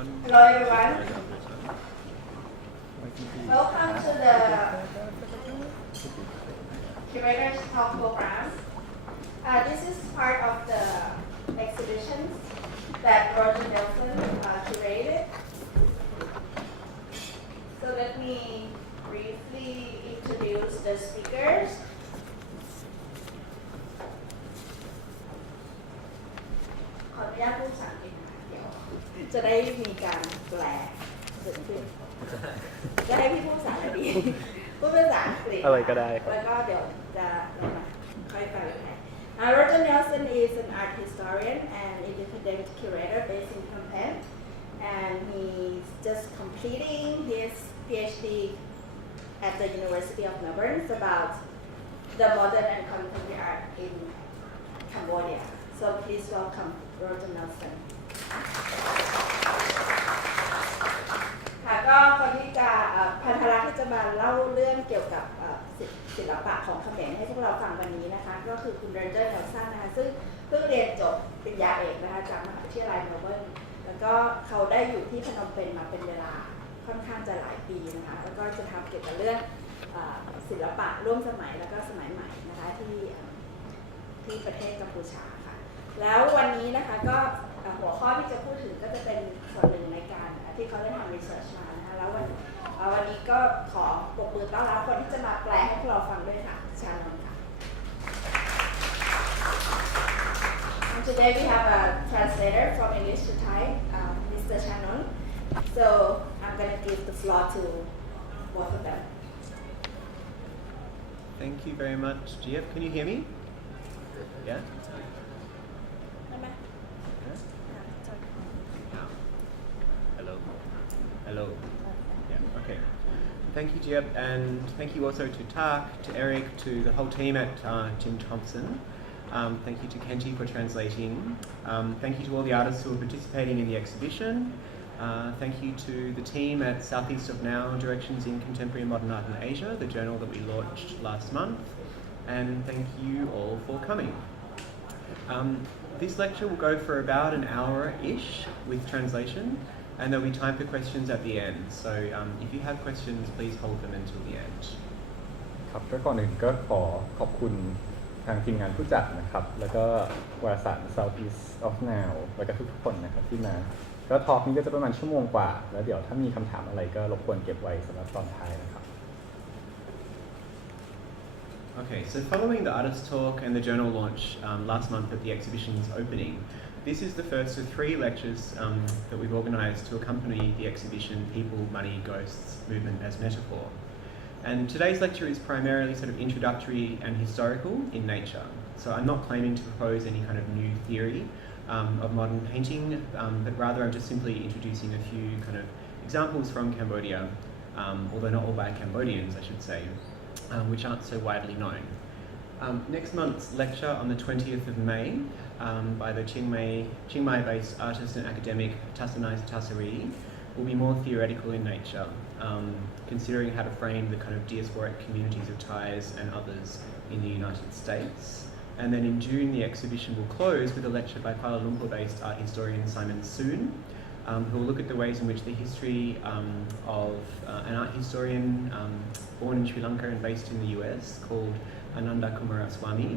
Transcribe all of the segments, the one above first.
Hello everyone. Welcome to the Curator's Talk program. This is part of the exhibitions that Roger Nelson curated. So let me briefly introduce the speakers. ขออนุญาตพูดภาษาอังกฤษนะคะเดี๋ยวจะได้มีการแปลเกิดขึ้นจะให้พี่พูดภาษาอังกฤษพูดภาษาอังกฤษอะไรก็ได้แล้วก็เดี๋ยวจะค่อยแปลให้ Roger Nelson is an art historian and independent curator based in Phnom Penh, and he's just completing his PhD at the University of Melbourne about the modern and contemporary art in Cambodia. So please welcome Roger Nelson. ค่ะก็คนที่จะพันธรักษ์ที่จะมาเล่าเรื่องเกี่ยวกับศิลปะของเขมรให้พวกเราฟังวันนี้นะคะก็คือคุณ Roger Nelson นะคะซึ่งเพิ่งเรียนจบปริญญาเอกนะคะจากมหาวิทยาลัยเมลเบิร์นแล้วก็เขาได้อยู่ที่พนมเปญมาเป็นเวลาค่อนข้างจะหลายปีนะคะแล้วก็จะทำเกี่ยวกับเรื่องศิลปะร่วมสมัยแล้วก็สมัยใหม่นะคะที่ประเทศกัมพูชาค่ะแล้ววันนี้นะคะก็หัวข้อที่จะพูดถึงก็จะเป็นส่วนหนึ่งในการที่เขาได้ทำรีเสิร์ชมานะคะแล้ววันนี้ก็ขอปรบมือต้อนรับคนที่จะมาแปลให้พวกเราฟังด้วยค่ะชานนท์ค่ะ And today we have a translator from English to Thai, Mr. Chanon. So I'm going to give the floor to both of them. Thank you very much. Jeff, can you hear me? Yeah? Hello. Hello. Yeah, okay. Thank you, Jeb, and thank you also to Tak, to Eric, to the whole team at Jim Thompson. Thank you to Kenji for translating. Thank you to all the artists who are participating in the exhibition. Thank you to the team at Southeast of Now, Directions in Contemporary and Modern Art in Asia, the journal that we launched last month. And thank you all for coming. This lecture will go for about an hour-ish with translation, and there'll be time for questions at the end. So if you have questions, please hold them until the end. ครับก็ก่อนอื่นก็ขอบคุณทางทีมงานผู้จัดนะครับแล้วก็วารสาร Southeast of Now แล้วก็ทุกๆคนนะครับที่มาก็ทอล์กนี้ก็จะประมาณชั่วโมงกว่าแล้วเดี๋ยวถ้ามีคำถามอะไรก็รบกวนเก็บไว้สำหรับตอนท้ายนะครับ Okay, so following the artist talk and the journal launch last month at the exhibition's opening, this is the first of 3 lectures that we've organised to accompany the exhibition People, Money, Ghosts, Movement as Metaphor. And today's lecture is primarily sort of introductory and historical in nature. So I'm not claiming to propose any kind of new theory of modern painting, but rather I'm just simply introducing a few kind of examples from Cambodia, although not all by Cambodians, I should say, which aren't so widely known. Next month's lecture on the 20th of May by the Chiang Mai-based artist and academic Tassanai Tassari will be more theoretical in nature, considering how to frame the kind of diasporic communities of Thais and others in the United States. And then in June, the exhibition will close with a lecture by Kuala Lumpur-based art historian Simon Soon, who will look at the ways in which the history of an art historian born in Sri Lanka and based in the US called Ananda Kumaraswamy,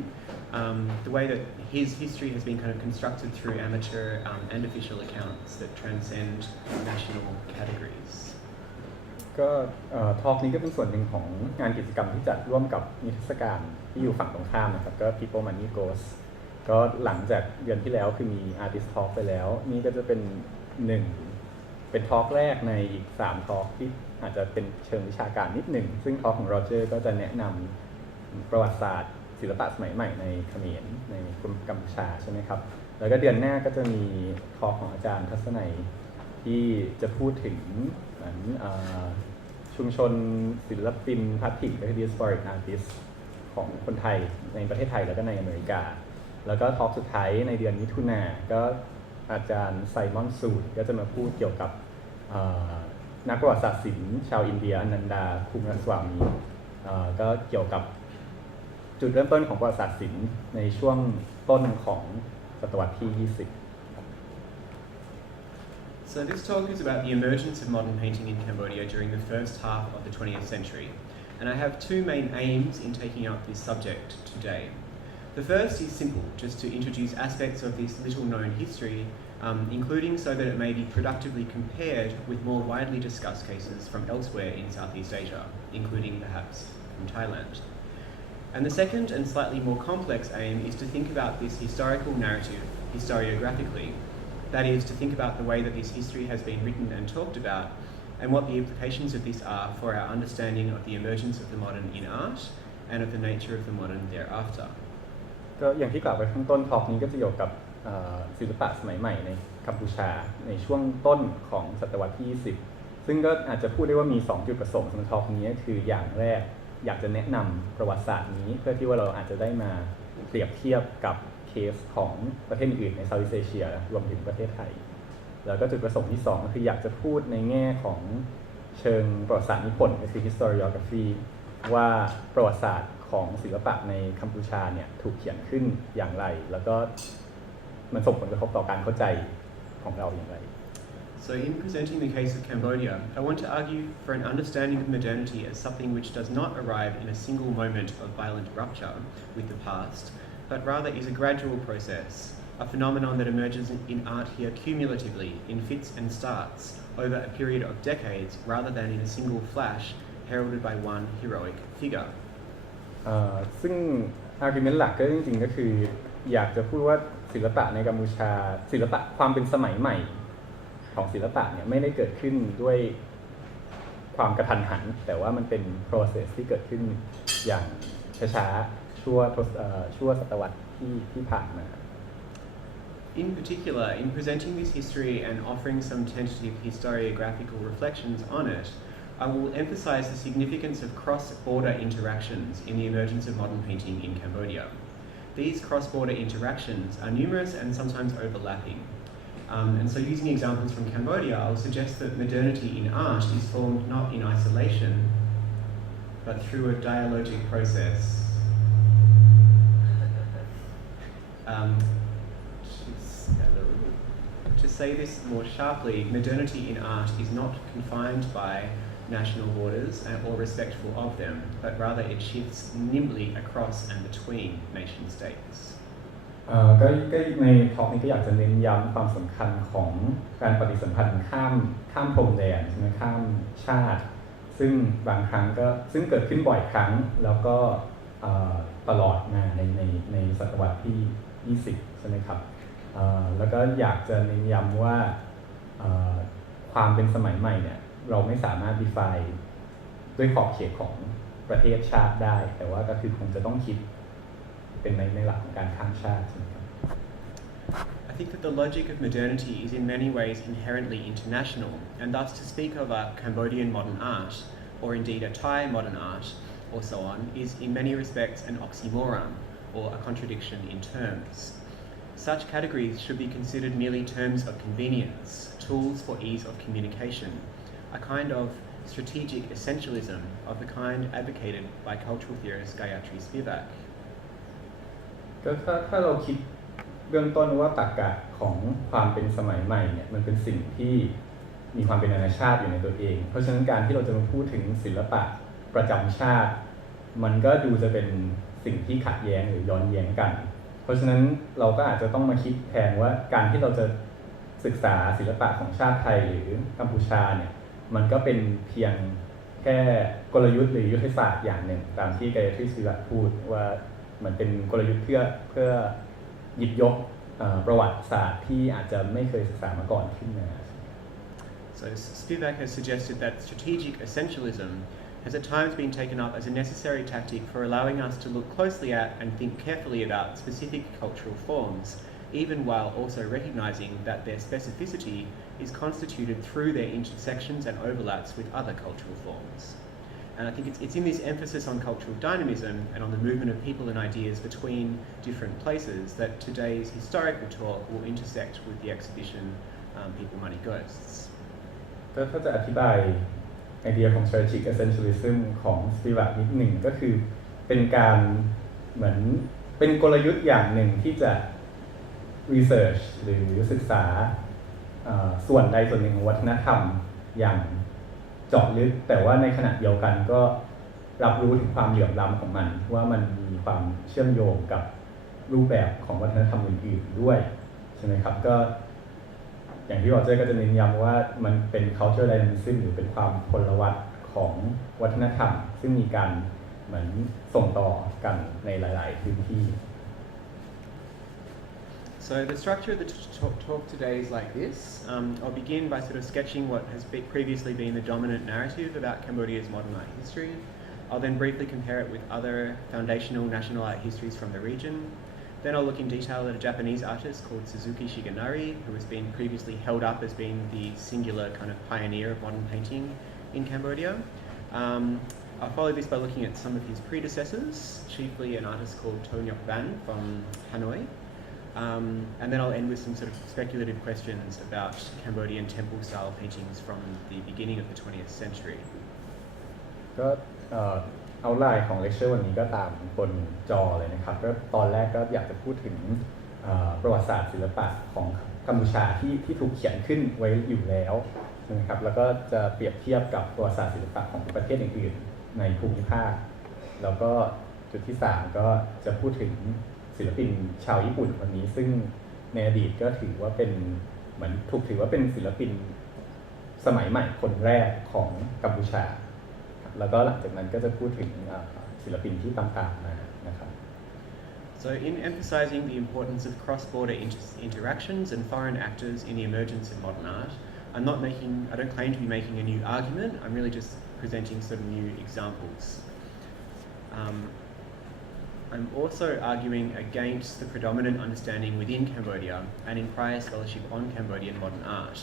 the way that his history has been kind of constructed through amateur and official accounts that transcend national categories. ก็ทอล์กนี้ก็เป็นส่วนหนึ่งของงานกิจกรรมที่จัดร่วมกับนิทรรศการที่อยู่ฝั่งตรงข้ามนะครับก็ People Money Ghosts ก็หลังจากเดือนที่แล้วคือมี Artist Talk ไปแล้วนี่ก็จะเป็นทอล์กแรกในอีก3ทอล์กที่อาจจะเป็นเชิงวิชาการนิดหนึ่งซึ่งทอล์กของโรเจอร์ก็จะแนะนำประวัติศาสตร์ศิลปะสมัยใหม่ในเขมรในกัมพูชาใช่ไหมครับแล้วก็เดือนหน้าก็จะมีทอล์กของอาจารย์ทัศนัยที่จะพูดถึงชุมชนศิลปินพลาสติกและ diasporic artist ของคนไทยในประเทศไทยแล้วก็ในอเมริกาแล้วก็ทอล์กสุดท้ายในเดือนมิถุนายนก็อาจารย์ไซมอนสูดก็จะมาพูดเกี่ยวกับนักประวัติศาสตร์ศิลป์ชาวอินเดียอนันดาคุมรสวามีก็เกี่ยวกับจุดเริ่มต้นของประวัติศาสตร์ศิลป์ในช่วงต้นของศตวรรษที่ 20 So this talk is about the emergence of modern painting in Cambodia during the first half of the 20th century, and I have two main aims in taking up this subject today. The first is simple, just to introduce aspects of this little-known history, including so that it may be productively compared with more widely discussed cases from elsewhere in Southeast Asia, including perhaps from Thailand. And the second and slightly more complex aim is to think about this historical narrative historiographically. That is, to think about the way that this history has been written and talked about, and what the implications of this are for our understanding of the emergence of the modern in art and of the nature of the modern thereafter. ก็อย่างที่กล่าวไปข้างต้นทอล์กนี้ก็จะเกี่ยวกับศิลปะสมัยใหม่ในกัมพูชาในช่วงต้นของศตวรรษที่ 20 ซึ่งก็อาจจะพูดได้ว่ามี2จุดประสงค์สำหรับทอล์กนี้คืออย่างแรกอยากจะแนะนำประวัติศาสตร์นี้เพื่อที่ว่าเราอาจจะได้มาเปรียบเทียบกับเคสของประเทศอื่นในเซาท์อีสต์เอเชียรวมถึงประเทศไทยแล้วก็จุดประสงค์ที่2ก็คืออยากจะพูดในแง่ของเชิงประวัติศาสตร์นิพนธ์ก็คือ historiography ว่าประวัติศาสตร์ของศิลปะในกัมพูชาเนี่ยถูกเขียนขึ้นอย่างไรแล้วก็มันส่งผลกระทบต่อการเข้าใจของเราอย่างไร So in presenting the case of Cambodia, I want to argue for an understanding of modernity as something which does not arrive in a single moment of violent rupture with the past, but rather is a gradual process, a phenomenon that emerges in art here cumulatively, in fits and starts, over a period of decades, rather than in a single flash heralded by one heroic figure. ซึ่ง argument หลักก็จริงๆก็คืออยากจะพูดว่าศิลปะในกัมพูชาศิลปะความเป็นสมัยใหม่ของศิลปะเนี่ยไม่ได้เกิดขึ้นด้วยความกระทันหันแต่ว่ามันเป็น process ที่เกิดขึ้นอย่างช้าๆชั่วศตวรรษที่ผ่านมา In particular, in presenting this history and offering some tentative historiographical reflections on it, I will emphasize the significance of cross-border interactions in the emergence of modern painting in Cambodia. These cross-border interactions are numerous and sometimes overlapping. And so using examples from Cambodia, I'll suggest that modernity in art is formed not in isolation, but through a dialogic process. To say this more sharply, modernity in art is not confined by national borders or respectful of them, but rather it shifts nimbly across and between nation states. ก็ในท็อปนี้ก็อยากจะเน้นย้ำความสำคัญของการปฏิสัมพันธ์ข้ามพรมแดนใช่ไหมข้ามชาติซึ่งบางครั้งก็ซึ่งเกิดขึ้นบ่อยครั้งแล้วก็ตลอดมาในศตวรรษที่ 20 ใช่ไหมครับแล้วก็อยากจะเน้นย้ำว่าความเป็นสมัยใหม่เนี่ยเราไม่สามารถ define ด้วยขอบเขตของประเทศชาติได้แต่ว่าก็คือคงจะต้องคิดเป็นในหลักของการข้ามชาติใช่ไหมครับ I think that the logic of modernity is in many ways inherently international, and thus to speak of a Cambodian modern art, or indeed a Thai modern art, or so on, is in many respects an oxymoron, or a contradiction in terms. Such categories should be considered merely terms of convenience, tools for ease of communication, a kind of strategic essentialism of the kind advocated by cultural theorist Gayatri Spivak. ก็ถ้าเราคิดเบื้องต้นว่าตรรกะของความเป็นสมัยใหม่เนี่ยมันเป็นสิ่งที่มีความเป็นนานาชาติอยู่ในตัวเองเพราะฉะนั้นการที่เราจะมาพูดถึงศิลปะประจำชาติมันก็ดูจะเป็นสิ่งที่ขัดแย้งหรือย้อนแย้งกันเพราะฉะนั้นเราก็อาจจะต้องมาคิดแทนว่าการที่เราจะศึกษาศิลปะของชาติไทยหรือกัมพูชาเนี่ยมันก็เป็นเพียงแค่กลยุทธ์หรือยุทธศาสตร์อย่างหนึ่งตามที่ไกด์ทริสวิลัตพูดว่ามันเป็นกลยุทธ์เพื่อหยิบยกประวัติศาสตร์ที่อาจจะไม่เคยศึกษามาก่อนขึ้นมา So Spivak has suggested that strategic essentialism has at times been taken up as a necessary tactic for allowing us to look closely at and think carefully about specific cultural forms, even while also recognizing that their specificity is constituted through their intersections and overlaps with other cultural forms. And I think it's in this emphasis on cultural dynamism and on the movement of people and ideas between different places that today's historical talk will intersect with the exhibition People, Money, Ghosts. ถ้าจะอธิบายไอเดียของ strategic essentialism ของ Spivak นิดหนึ่งก็คือเป็นการเหมือนเป็นกลยุทธ์อย่างหนึ่งที่จะ research หรือศึกษา ส่วนใดส่วนหนึ่งของวัฒนธรรมอย่างเจาะลึกแต่ว่าในขณะเดียวกันก็รับรู้ถึงความเหลื่อมล้ำของมันว่ามันมีความเชื่อมโยงกับรูปแบบของวัฒนธรรมอื่นๆด้วยใช่ไหมครับก็อย่างที่บอกเจ้ก็จะเน้นย้ำว่ามันเป็น cultural dynamism หรือเป็นความพลวัตของวัฒนธรรมซึ่งมีการเหมือนส่งต่อกันในหลายๆพื้นที่ So the structure of the talk today is like this. I'll begin by sort of sketching what has previously been the dominant narrative about Cambodia's modern art history. I'll then briefly compare it with other foundational national art histories from the region. Then I'll look in detail at a Japanese artist called Suzuki Shigenari, who has been previously held up as being the singular kind of pioneer of modern painting in Cambodia. I'll follow this by looking at some of his predecessors, chiefly an artist called To Ngoc Van from Hanoi. And then I'll end with some sort of speculative questions about Cambodian temple-style paintings from the beginning of the 20th century. ก็เอาไลน์ของเลคเชอร์วันนี้ก็ตามบนจอเลยนะครับก็ตอนแรกก็อยากจะพูดถึงประวัติศาสตร์ศิลปะของกัมพูชาที่ถูกเขียนขึ้นไว้อยู่แล้วนะครับแล้วก็จะเปรียบเทียบกับประวัติศาสตร์ศิลปะของประเทศอื่นๆในภูมิภาคแล้วก็จุดที่3ก็จะพูดถึงศิลปินชาวญี่ปุ่นคนนี้ซึ่งในอดีตก็ถือว่าเป็นเหมือนถูกถือว่าเป็นศิลปินสมัยใหม่คนแรกของกัมพูชาแล้วก็หลังจากนั้นก็จะพูดถึงศิลปินที่ต่างๆมานะครับ So in emphasizing the importance of cross-border interactions and foreign actors in the emergence of modern art, I don't claim to be making a new argument, I'm really just presenting some new examples. I'm also arguing against the predominant understanding within Cambodia and in prior scholarship on Cambodian modern art.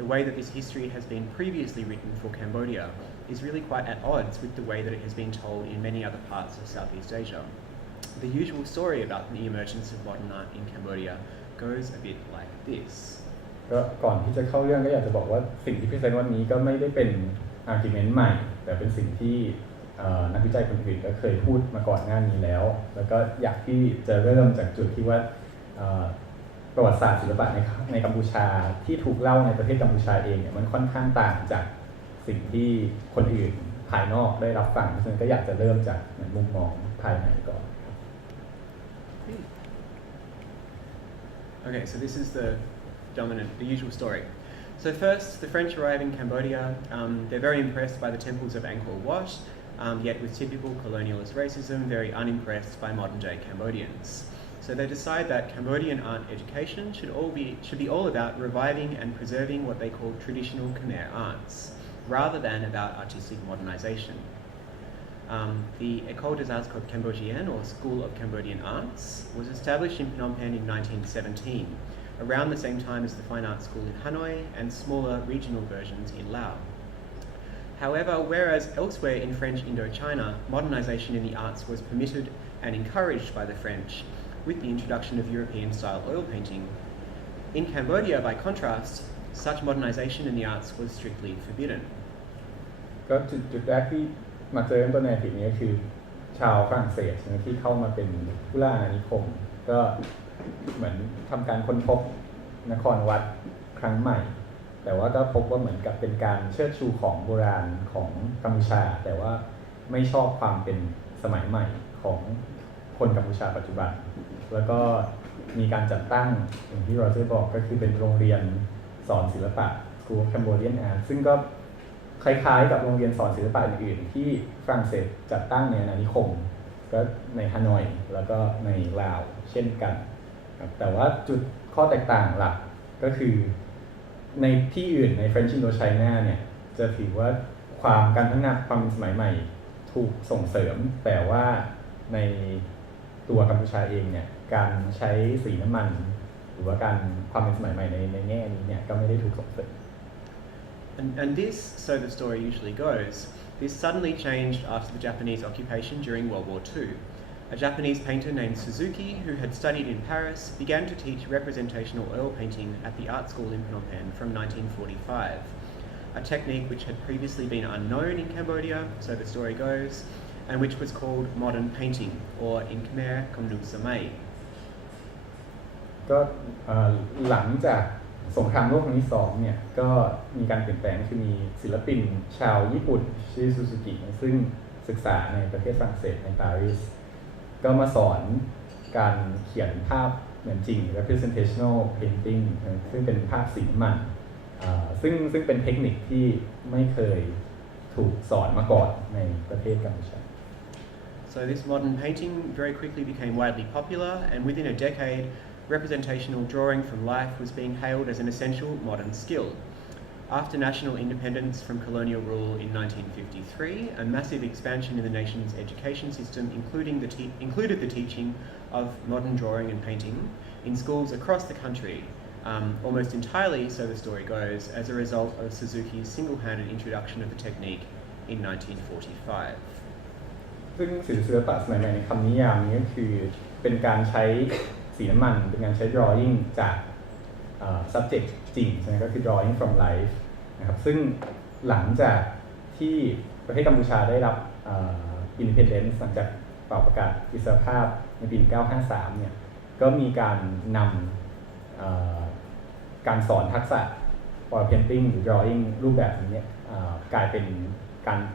The way that this history has been previously written for Cambodia is really quite at odds with the way that it has been told in many other parts of Southeast Asia. The usual story about the emergence of modern art in Cambodia goes a bit like this. ก็ก่อนที่จะเข้าเรื่องก็อยากจะบอกว่าสิ่งที่พรีเซนต์วันนี้ก็ไม่ได้เป็น argument ใหม่แต่เป็นสิ่งที่นักวิจัยคนอื่นก็เคยพูดมาก่อนหน้านี้แล้วแล้วก็อยากที่จะเริ่มจากจุดที่ว่าประวัติศาสตร์ศิลปะในกัมพูชาที่ถูกเล่าในประเทศกัมพูชาเองเนี่ยมันค่อนข้างต่างจากสิ่งที่คนอื่นภายนอกได้รับฟังฉะนั้นก็อยากจะเริ่มจากมุมมองภายในก่อน Okay, so this is the usual story. So first, the French arrive in Cambodia. They're very impressed by the temples of Angkor Wat, yet with typical colonialist racism, very unimpressed by modern-day Cambodians. So they decide that Cambodian art education should be all about reviving and preserving what they call traditional Khmer arts, rather than about artistic modernization. The École des Arts Cambodgiennes, or School of Cambodian Arts, was established in Phnom Penh in 1917, around the same time as the Fine Arts School in Hanoi and smaller regional versions in Laos. However, whereas elsewhere in French Indochina, modernization in the arts was permitted and encouraged by the French with the introduction of European-style oil painting, in Cambodia, by contrast, such modernization in the arts was strictly forbidden. ก็จุดแรกที่มาเจอต้นในที่นี้ก็คือชาวฝรั่งเศสที่เข้ามาเป็นผู้ล่าอาณานิคมก็เหมือนทำการค้นพบนครวัดครั้งใหม่แต่ว่าก็พบว่าเหมือนกับเป็นการเชิดชูของโบราณของกัมพูชาแต่ว่าไม่ชอบความเป็นสมัยใหม่ของคนกัมพูชาปัจจุบันแล้วก็มีการจัดตั้งอย่างที่โรเจอร์บอกก็คือเป็นโรงเรียนสอนศิลปะ School of Cambodian Art ซึ่งก็คล้ายๆกับโรงเรียนสอนศิลปะอื่นๆที่ฝรั่งเศสจัดตั้งในอาณานิคมก็ในฮานอยแล้วก็ในลาวเช่นกันแต่ว่าจุดข้อแตกต่างหลักก็คือในที่อื่นใน French Indochina เนี่ยจะถือว่าการพัฒนาความสมัยใหม่ถูกส่งเสริมแต่ว่าในตัวกัมพูชาเองเนี่ยการใช้สีน้ำมันหรือว่าการความเป็นสมัยใหม่ในแง่นี้เนี่ยก็ไม่ได้ถูกส่งเสริมAnd this, so the story usually goes, this suddenly changed after the Japanese occupation during World War II. A Japanese painter named Suzuki, who had studied in Paris, began to teach representational oil painting at the art school in Phnom Penh from 1945, a technique which had previously been unknown in Cambodia, so the story goes, and which was called modern painting, or in Khmer, Komnu Samay. ก็หลังจาก สงครามโลกครั้งที่2เนี่ยก็มีการเปลี่ยนแปลงคือมีศิลปินชาวญี่ปุ่นชื่อซูซูกิซึ่งศึกษาในประเทศฝรั่งเศสในปารีสก็มาสอนการเขียนภาพเหมือนจริง representational painting ซึ่งเป็นภาพสีน้ำมันซึ่งเป็นเทคนิคที่ไม่เคยถูกสอนมาก่อนในประเทศกัมพูชา So this modern painting very quickly became widely popular, and within a decade, representational drawing from life was being hailed as an essential modern skill. After national independence from colonial rule in 1953, a massive expansion in the nation's education system included the teaching of modern drawing and painting in schools across the country, almost entirely, so the story goes, as a result of Suzuki's single-handed introduction of the technique in 1945. ซึ่งศิลปะสมัยใหม่ในคำนิยามนี้ก็คือเป็นการใช้สีน้ำมันเป็นการใช้ drawing จากsubject จริงใช่ไหมก็คือ drawing from life นะครับซึ่งหลังจากที่ประเทศกัมพูชาได้รับindependence หลังจากเป่าประกาศอิสรภาพในปี 1953 เนี่ยก็มีการนำการสอนทักษะ oil painting หรือ drawing รูปแบบนี้กลายเป็น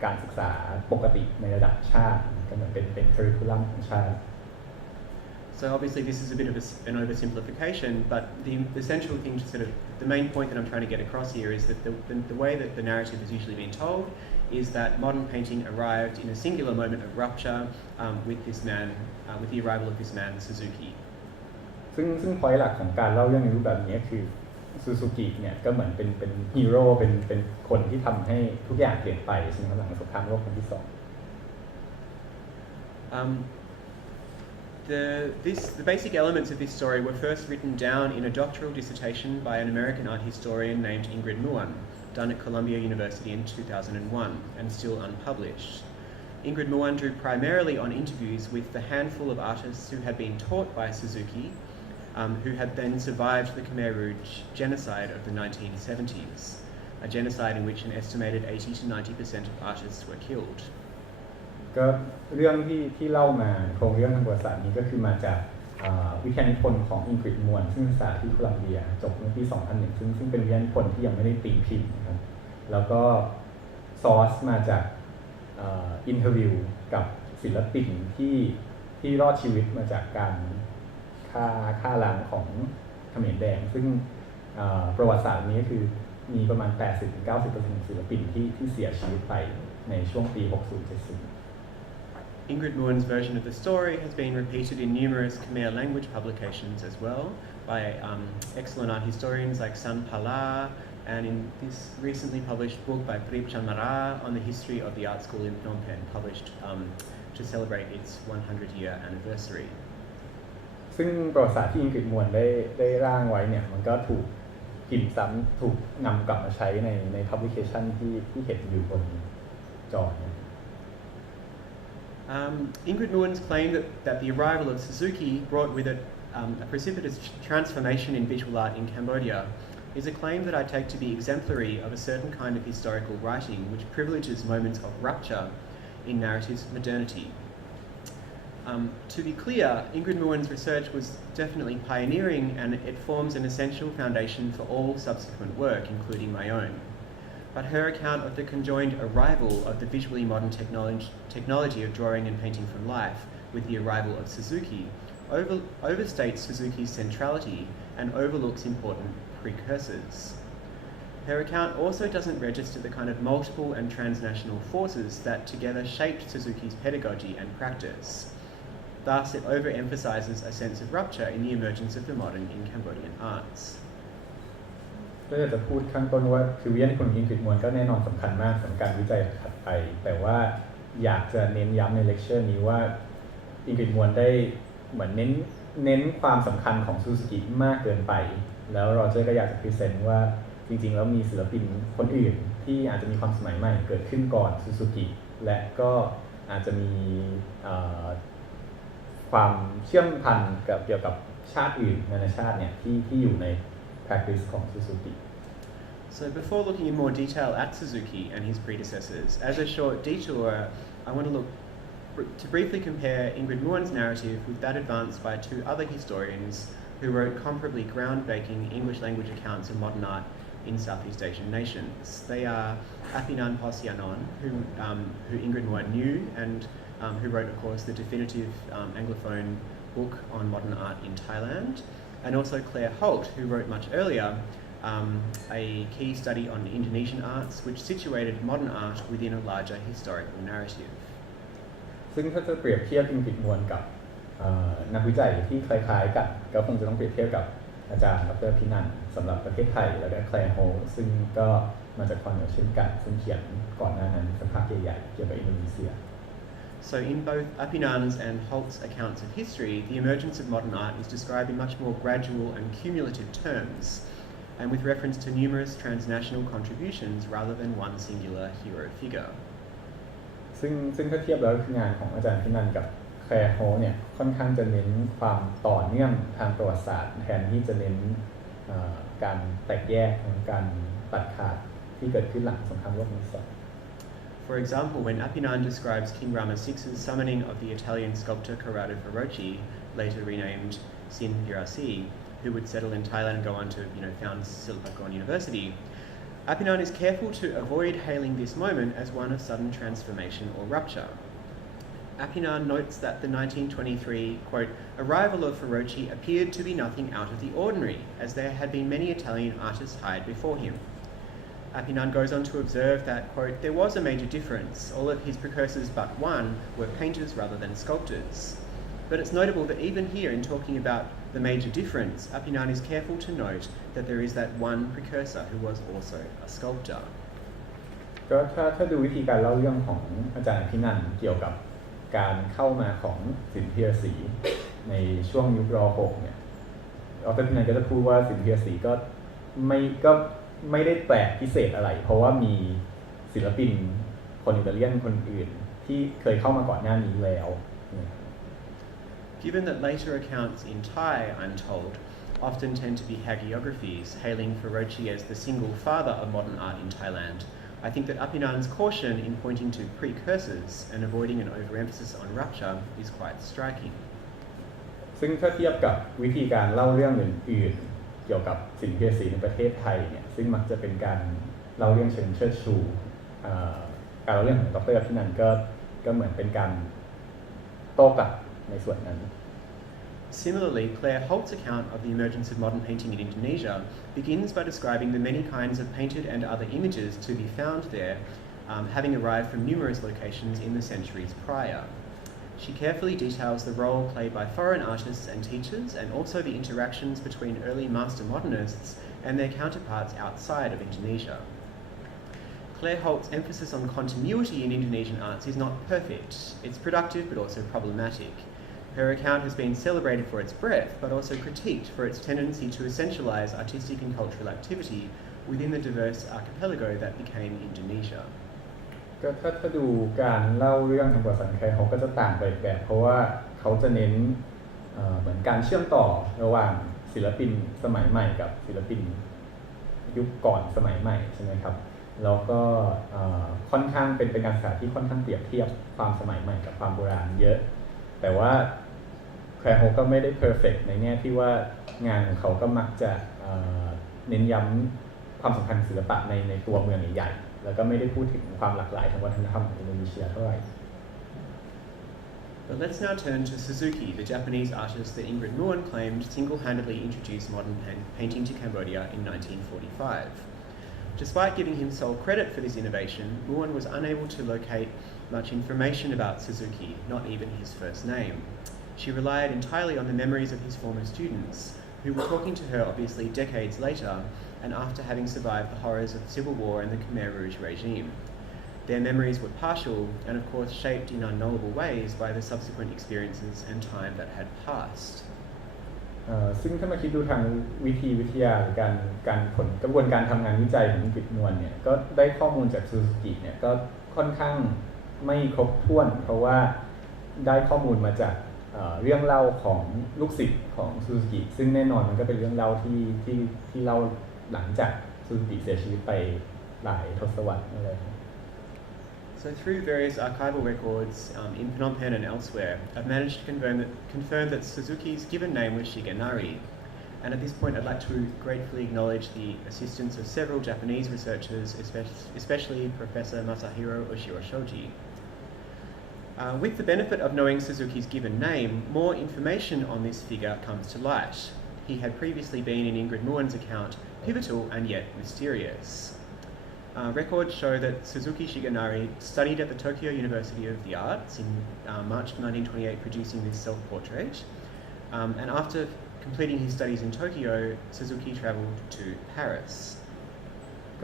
การศึกษาปกติในระดับชาติก็เหมือนเป็น curriculum ของชาติ So obviously this is a bit of an oversimplification, but the central thing to the main point that I'm trying to get across here is that the way that the narrative has usually been told is that modern painting arrived in a singular moment of rupture with the arrival of this man, Suzuki. ซึ่ง point หลักของการเล่าเรื่องในรูปแบบนี้คือซูซูกิเนี่ยก็เหมือนเป็นฮีโร่เป็นคนที่ทำให้ทุกอย่างเปลี่ยนไปใช่ไหมครับหลังสงครามโลกครั้งที่ 2 The basic elements of this story were first written down in a doctoral dissertation by an American art historian named Ingrid Muan, done at Columbia University in 2001 and still unpublished. Ingrid Muan drew primarily on interviews with the handful of artists who had been taught by Suzuki, who had then survived the Khmer Rouge genocide of the 1970s, a genocide in which an estimated 80 to 90% of artists were killed. ก็เรื่องที่เล่ามาโครงเรื่องทางประวัติศาสตร์นี้ก็คือมาจากวิทยานิพนธ์ของอิงกฤษมวนซึ่งศึกษาที่โคลัมเบียจบเมื่อปี 2001 ซึ่งเป็นวิทยานิพนธ์ที่ยังไม่ได้ตีพิมพ์นะครับแล้วก็ซอร์สมาจากอินเทอร์วิวกับศิลปินที่รอดชีวิตมาจากการฆ่าล้างของเขมรแดงซึ่งประวัติศาสตร์นี้คือมีประมาณ 80-90% ศิลปินที่เสียชีวิตไปในช่วงปี 60-70 Ingrid Muan's version of the story has been repeated in numerous Khmer language publications as well by excellent art historians like San Pala and in this recently published book by Prip Chanmara on the history of the art school in Phnom Penh, published to celebrate its 100-year anniversary. ซึ่งประวัติศาสตร์ที่อิงกฤษมวนได้ร่างไว้เนี่ยมันก็ถูกพิมพ์ซ้ำถูกนำกลับมาใช้ใน publication ที่เห็นอยู่บนจอเนี่ยIngrid Muan's claim that the arrival of Suzuki brought with it a precipitous transformation in visual art in Cambodia is a claim that I take to be exemplary of a certain kind of historical writing which privileges moments of rupture in narrative's modernity. To be clear, Ingrid Muan's research was definitely pioneering and it forms an essential foundation for all subsequent work, including my own. But her account of the conjoined arrival of the visually modern technology of drawing and painting from life with the arrival of Suzuki overstates Suzuki's centrality and overlooks important precursors. Her account also doesn't register the kind of multiple and transnational forces that together shaped Suzuki's pedagogy and practice. Thus, it overemphasizes a sense of rupture in the emergence of the modern in Cambodian arts. ก็จะพูดข้างต้นว่าคือวิทยานิพนธ์อิงกฤษมวนก็แน่นอนสำคัญมากสำหรับการวิจัยถัดไปแต่ว่าอยากจะเน้นย้ำในเลคเชอร์นี้ว่าอิงกฤษมวนได้เหมือนเน้นความสำคัญของซูซูกิมากเกินไปแล้วโรเจอร์ก็อยากจะพรีเซนต์ว่าจริงๆแล้วมีศิลปินคนอื่นที่อาจจะมีความสมัยใหม่เกิดขึ้นก่อนซูซูกิและก็อาจจะมีความเชื่อมพันเกี่ยวกับชาติอื่นนานาชาติเนี่ยที่อยู่ใน practice ของ Suzuki. So before looking in more detail at Suzuki and his predecessors, as a short detour, I want to look to briefly compare Ingrid Muan's narrative with that advanced by two other historians, who wrote comparably groundbreaking English language accounts of modern art in Southeast Asian nations. They are Apinan Posianon, who Ingrid Nguyen knew and who wrote, of course, the definitive Anglophone book on modern art in Thailand, and also Claire Holt, who wrote much earlier a key study on Indonesian arts, which situated modern art within a larger historical narrative. ซึ่งถ้าจะเปรียบเทียบอิงกฤษมวลกับนักวิจัยที่คล้ายๆกันก็คงจะต้องเปรียบเทียบกับอาจารย์ดร.พินันท์สำหรับประเทศไทยแล้วก็แคลร์โฮซึ่งก็มาจากคอนเนอร์เช่นกันซึ่งเขียนก่อนหน้านั้นสักพักใหญ่ๆเกี่ยวกับอินโดนีเซีย So in both Apinan's and Holt's accounts of history, the emergence of modern art is described in much more gradual and cumulative terms, and with reference to numerous transnational contributions rather than one singular hero figure. ซึ่งถ้าเทียบแล้วคืองานของอาจารย์พินันท์กับแคลร์โฮเนี่ยค่อนข้างจะเน้นความต่อเนื่องทางประวัติศาสตร์แทนที่จะเน้นการแตกแยกการตัดขาดที่เกิดขึ้นหลังสงครามโลกครั้งที่สอง For example, when Apinan describes King Rama VI's summoning of the Italian sculptor curator Feroci, later renamed Sin Girasi, who would settle in Thailand and go on to found Silpakorn University, Apinan is careful to avoid hailing this moment as one of sudden transformation or rupture. Apinan notes that the 1923, quote, arrival of Feroci appeared to be nothing out of the ordinary, as there had been many Italian artists hired before him. Apinan goes on to observe that, quote, there was a major difference. All of his precursors but one were painters rather than sculptors. But it's notable that even here, in talking about the major difference, Apinan is careful to note that there is that one precursor who was also a sculptor. ก็ถ้าดูวิธีการเล่าเรื่องของอาจารย์พินันท์เกี่ยวกับการเข้ามาของศิลป์พีระศรีในช่วงยุคร.6เนี่ยดร.พินันท์ก็จะพูดว่าศิลป์พีระศรีก็ไม่ได้แปลกพิเศษอะไรเพราะว่ามีศิลปินคนอิตาเลียนคนอื่นที่เคยเข้ามาก่อนหน้านี้แล้ว Given that later accounts in Thai, I'm told, often tend to be hagiographies hailing Feroci as the single father of modern art in Thailand, I think that Apinan's caution in pointing to precursors and avoiding an overemphasis on rupture is quite striking. ซึ่งถ้าเทียบกับวิธีการเล่าเรื่องอื่นๆเกี่ยวกับศิลป์พีระศรีในประเทศไทยเนี่ยซึ่งมักจะเป็นการเล่าเรื่องเชิงเชิดชูการเล่าเรื่องของดร.พินันท์ก็เหมือนเป็นการโต้กลับในส่วนนั้น Similarly, Claire Holt's account of the emergence of modern painting in Indonesia begins by describing the many kinds of painted and other images to be found there, having arrived from numerous locations in the centuries prior. She carefully details the role played by foreign artists and teachers, and also the interactions between early master modernists and their counterparts outside of Indonesia. Claire Holt's emphasis on continuity in Indonesian arts is not perfect. It's productive but also problematic. Her account has been celebrated for its breadth, but also critiqued for its tendency to essentialize artistic and cultural activity within the diverse archipelago that became Indonesia. ก็ถ้าดูการเล่าเรื่องทางประวัติศาสตร์แคลร์โฮก็จะต่างไปแบบเพราะว่าเขาจะเน้นเหมือนการเชื่อมต่อระหว่างศิลปินสมัยใหม่กับศิลปินยุคก่อนสมัยใหม่ใช่ไหมครับแล้วก็ค่อนข้างเป็นการศึกษาที่ค่อนข้างเปรียบเทียบความสมัยใหม่กับความโบราณเยอะแต่ว่าแคลร์โฮก็ไม่ได้เพอร์เฟกต์ในแง่ที่ว่างานของเขาก็มักจะเน้นย้ำความสำคัญศิลปะในตัวเมืองใหญ่ๆแล้วก็ไม่ได้พูดถึงความหลากหลายทางวัฒนธรรมของอินโดนีเซียเท่าไหร่ But let's now turn to Suzuki, the Japanese artist that Ingrid Nguyen claimed single-handedly introduced modern painting to Cambodia in 1945. Despite giving him sole credit for this innovation, Nguyen was unable to locate much information about Suzuki, not even his first name. She relied entirely on the memories of his former students, who were talking to her obviously decades later and after having survived the horrors of the Civil War and the Khmer Rouge regime. Their memories were partial and of course shaped in unknowable ways by the subsequent experiences and time that had passed. ซึ่งถ้ามาคิดดูทางวิทยาหรือการผลกระบวนการทำงานวิจัยของอิงนวลเนี่ยก็ได้ข้อมูลจากซูซูกิเนี่ยก็ค่อนข้างไม่ครบถ้วนเพราะว่าได้ข้อมูลมาจากเรื่องเล่าของลูกศิษย์ของซูซูกิซึ่งแน่นอนมันก็เป็นเรื่องเล่าที่เล่าหลังจากซูซูกิเสียชีวิตไปหลายทศวรรษนั่นเลย So through various archival records in Phnom Penh and elsewhere, I've managed to confirm that Suzuki's given name was Shigenari, And at this point, I'd like to gratefully acknowledge the assistance of several Japanese researchers, especially Professor Masahiro Oshiro-shoji. With the benefit of knowing Suzuki's given name, more information on this figure comes to light. He had previously been, in Ingrid Muen's account, pivotal and yet mysterious. Records show that Suzuki Shigenari studied at the Tokyo University of the Arts in March 1928, producing this self-portrait. And after completing his studies in Tokyo, Suzuki travelled to Paris.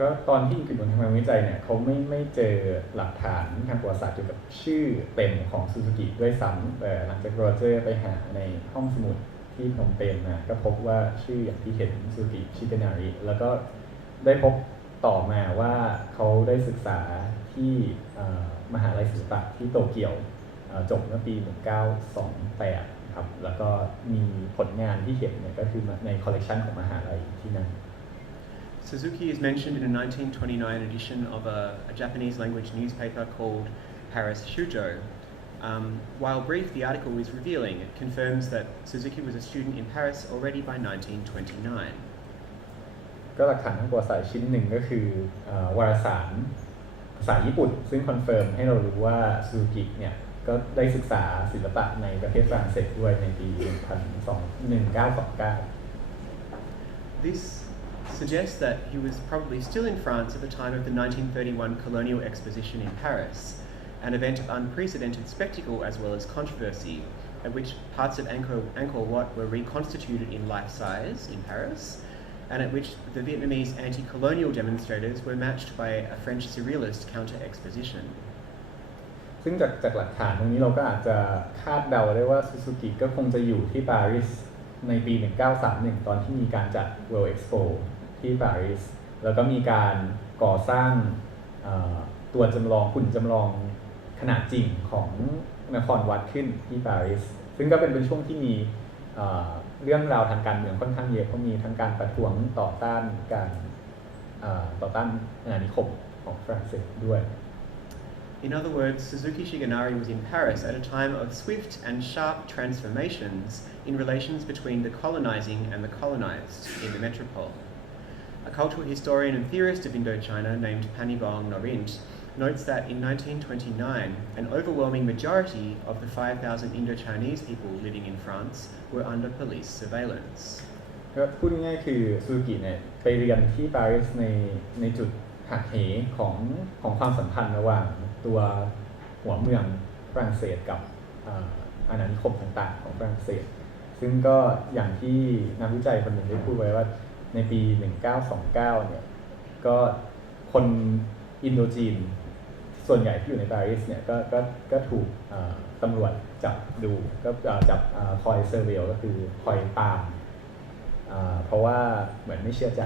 ก็ตอนที่อิงกิบุนทำงานวิจัยเนี่ยเขาไม่เจอหลักฐานทางประวัติศาสตร์เกี่ยวกับชื่อเต็มของซูซูกิด้วยซ้ำแต่หลังจากโรเจอร์ไปหาในห้องสมุดที่พนมเปญมาก็พบว่าชื่ออย่างที่เห็นซูซูกิชิเกนาริแล้วก็ได้พบต่อมาว่าเขาได้ศึกษาที่มหาลัยศิลปะที่โตเกียวจบเมื่อปี 1928 ครับแล้วก็มีผลงานที่เห็นเนี่ยก็คือในคอลเลกชันของมหาลัยที่นั่นSuzuki is mentioned in a 1929 edition of a Japanese language newspaper called Paris Shujo. While brief, the article is revealing. It confirms that Suzuki was a student in Paris already by 1929. ก็หลักฐานทางประวัติศาสตร์ชิ้นหนึ่งก็คือวารสารภาษาญี่ปุ่นซึ่งคอนเฟิร์มให้เรารู้ว่าซูซูกิเนี่ยก็ได้ศึกษาศิลปะในประเทศฝรั่งเศสด้วยในปี 1929 This suggests that he was probably still in France at the time of the 1931 colonial exposition in Paris, an event of unprecedented spectacle as well as controversy, at which parts of Angkor Wat were reconstituted in life size in Paris, and at which the Vietnamese anti-colonial demonstrators were matched by a French surrealist counter-exposition. ซึ่งจากหลักฐานตรงนี้เราก็อาจจะคาดเดาได้ว่าซูซูกิก็คงจะอยู่ที่ปารีสในปี 1931 ตอนที่มีการจัด World Expo ที่ปารีสแล้วก็มีการก่อสร้างตัวจำลองหุ่นจำลองขนาดจริงของนครวัดขึ้นที่ปารีสซึ่งก็เป็นช่วงที่มีเรื่องราวทางการเมืองค่อนข้างเยอะเพราะมีทั้งการประท้วงต่อต้านอาณานิคมของฝรั่งเศสด้วย In other words, Suzuki Shigenari was in Paris at a time of swift and sharp transformations in relations between the colonizing and the colonized in the metropole. A cultural historian and theorist of Indochina named Panibong Norint notes that in 1929, an overwhelming majority of the 5,000 Indo-Chinese people living in France were under police surveillance. ก็พูดง่ายๆคือซูซูกิเนี่ยไปเรียนที่ปารีสในจุดหักเหของความสัมพันธ์ระหว่างตัวหัวเมืองฝรั่งเศสกับอาณานิคมต่างๆของฝรั่งเศสซึ่งก็อย่างที่นักวิจัยคนหนึ่งได้พูดไว้ว่าในปี 1929 เนี่ยก็คนอินโดจีนส่วนใหญ่ที่อยู่ในปารีสเนี่ยก็ถูกตำรวจจับดูก็จับคอยเซอร์เวลก็คือคอยตามเพราะว่าเหมือนไม่เชื่อใจ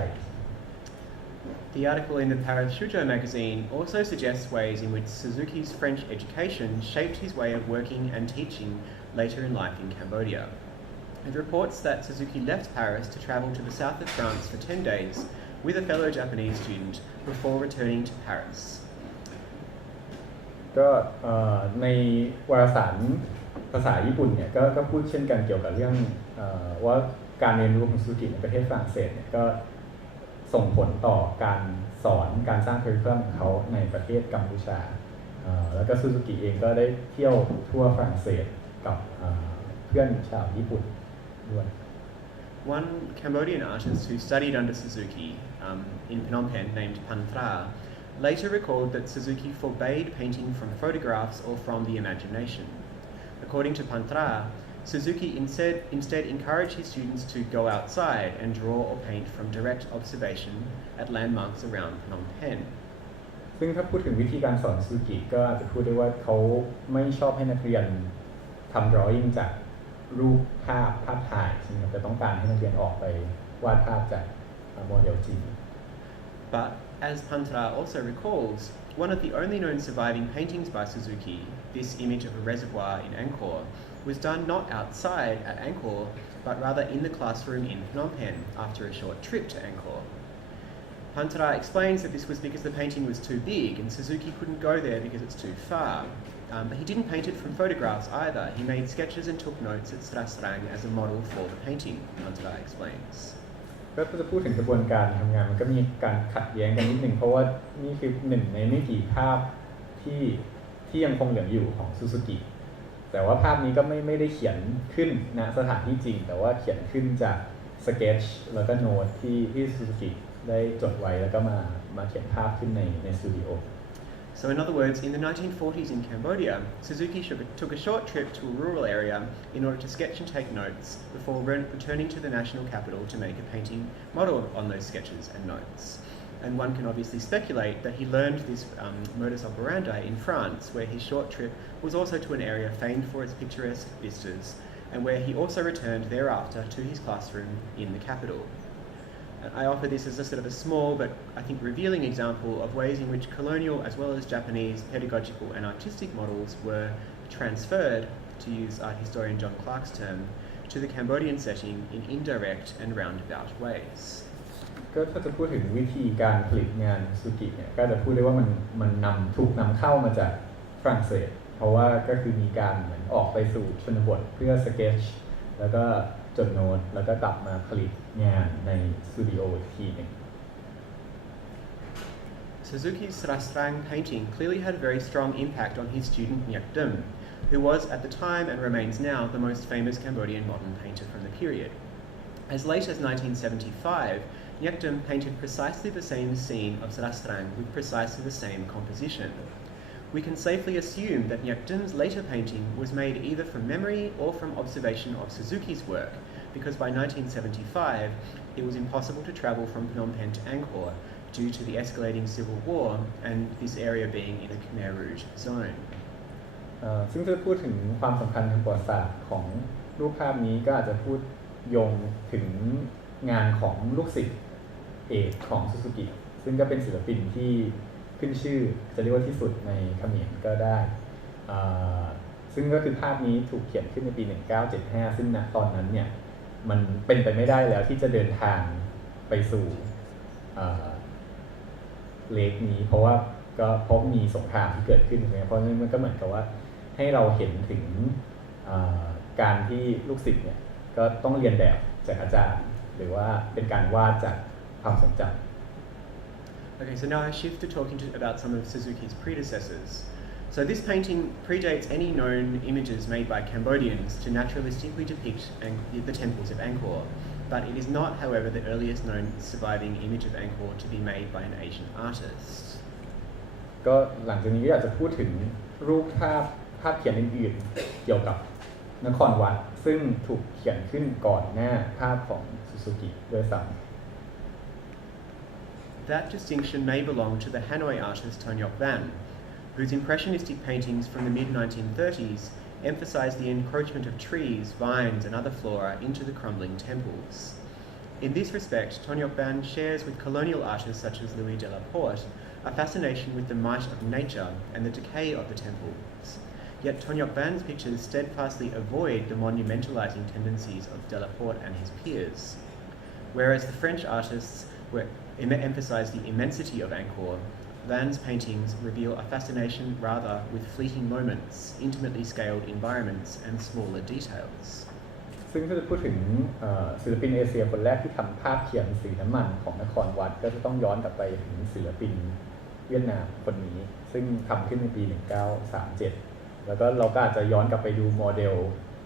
The article in the Paris Shujo magazine also suggests ways in which Suzuki's French education shaped his way of working and teaching later in life in Cambodia. It reports that Suzuki left Paris to travel to the south of France for 10 days with a fellow Japanese student before returning to Paris. ก็ในวารสารภาษาญี่ปุ่นเนี่ยก็พูดเช่นกันเกี่ยวกับเรื่องว่าการเรียนรู้ของซูซูกิในประเทศฝรั่งเศสเนี่ยก็ส่งผลต่อการสอนการสร้างเคอริคูลัมของเขาในประเทศกัมพูชาแล้วก็ซูซูกิเองก็ได้เที่ยวทั่วฝรั่งเศสกับเพื่อนชาวญี่ปุ่นด้วย One Cambodian artist who studied under Suzuki in Phnom Penh named Pantra later recalled that Suzuki forbade painting from photographs or from the imagination. According to Pantra, Suzuki instead encouraged his students to go outside and draw or paint from direct observation at landmarks around Phnom Penh. ซึ่งถ้าพูดถึงวิธีการสอนซูซูกิก็อาจจะพูดได้ว่าเขาไม่ชอบให้นักเรียนทำ drawing จากรูปภาพถ่ายจริงๆแต่ต้องการให้นักเรียนออกไปวาดภาพจากโมเดลจริง But as Pantra also recalls, one of the only known surviving paintings by Suzuki, this image of a reservoir in Angkor, was done not outside at Angkor, but rather in the classroom in Phnom Penh after a short trip to Angkor. Pantra explains that this was because the painting was too big and Suzuki couldn't go there because it's too far. But he didn't paint it from photographs either. He made sketches and took notes at Srasrang as a model for the painting, Mantala explains. ก็จะพูดถึงกระบวนการทำงานมันก็มีการขัดแย้งกันนิดนึงเพราะว่านี่คือหนึ่งในไม่กี่ภาพที่ยังคงเหลืออยู่ของซูซูกิแต่ว่าภาพนี้ก็ไม่ได้เขียนขึ้นณสถานที่จริงแต่ว่าเขียนขึ้นจากสเก็ตช์แล้วก็โน้ตที่ซูซูกิได้จดไว้แล้วก็มาเขียนภาพขึ้นในสตูดิโอSo in other words, in the 1940s in Cambodia, Suzuki took a short trip to a rural area in order to sketch and take notes before returning to the national capital to make a painting model on those sketches and notes. And one can obviously speculate that he learned this modus operandi in France, where his short trip was also to an area famed for its picturesque vistas, and where he also returned thereafter to his classroom in the capital. I offer this as a sort of a small but I think revealing example of ways in which colonial as well as Japanese pedagogical and artistic models were transferred, to use art historian John Clark's term, to the Cambodian setting in indirect and roundabout ways. ก็ถ้าจะพูดถึงวิธีการผลิตงานซูกิเนี่ยก็จะพูดได้ว่ามันถูกนำเข้ามาจากฝรั่งเศสเพราะว่าก็คือมีการเหมือนออกไปสู่ชนบทเพื่อสเก็ตช์แล้วก็จดโน้ตแล้วก็กลับมาผลิตงานในสตูดิโออีกทีหนึ่ง Suzuki's Srasrang painting clearly had a very strong impact on his student Nyak Dum, who was at the time and remains now the most famous Cambodian modern painter from the period. As late as 1975, Nyak Dum painted precisely the same scene of Srasrang with precisely the same composition. We can safely assume that Nyak Dum's later painting was made either from memory or from observation of Suzuki's work, because by 1975 it was impossible to travel from Phnom Penh to Angkor due to the escalating civil war and this area being in a Khmer Rouge zone. ซึ่งจะพูดถึงความสำคัญทางประวัติศาสตร์ของรูปภาพนี้ก็อาจจะพูดโยงถึงงานของลูกศิษย์เอกของซูซูกิซึ่งก็เป็นศิลปินที่ขึ้นชื่อจะเรียกว่าที่สุดในเขมรก็ได้ซึ่งก็คือภาพนี้ถูกเขียนขึ้นในปี 1975 ซึ่งณตอนนั้นเนี่ยมันเป็นไปไม่ได้แล้วที่จะเดินทางไปสู่เลคนี้เพราะมีสงครามที่เกิดขึ้นใช่ไหมเพราะฉะนั้นมันก็เหมือนกับว่าให้เราเห็นถึงการที่ลูกศิษย์เนี่ยก็ต้องเรียนแบบจากอาจารย์หรือว่าเป็นการวาดจากความทรงจำOkay, so now I shift to talking about some of Suzuki's predecessors. So this painting predates any known images made by Cambodians to naturalistically depict the temples of Angkor, but it is not, however, the earliest known surviving image of Angkor to be made by an Asian artist. ก็หลังจากนี้ก็อยากจะพูดถึงรูปภาพเขียนอื่นๆเกี่ยวกับนครวัดซึ่งถูกเขียนขึ้นก่อนหน้าภาพของซูซูกิด้วยซ้ำThat distinction may belong to the Hanoi artist Thongyok Van, whose impressionistic paintings from the mid-1930s emphasized the encroachment of trees, vines and other flora into the crumbling temples. In this respect, Thongyok Van shares with colonial artists such as Louis Delaporte a fascination with the might of nature and the decay of the temples. Yet Thongyok Van's pictures steadfastly avoid the monumentalizing tendencies of Delaporte and his peers. Whereas the French artists emphasize the immensity of Angkor, Van's paintings reveal a fascination rather with fleeting moments, intimately scaled environments and smaller details. ซึ่งถ้าจะพูดถึงศิลปินเอเชียคนแรกที่ทำภาพเขียนสีน้ำมันของนครวัดก็จะต้องย้อนกลับไปถึงศิลปินเวียดนามคนนี้ซึ่งทำขึ้นในปี 1937 แล้วก็เราก็อาจจะย้อนกลับไปดูโมเดล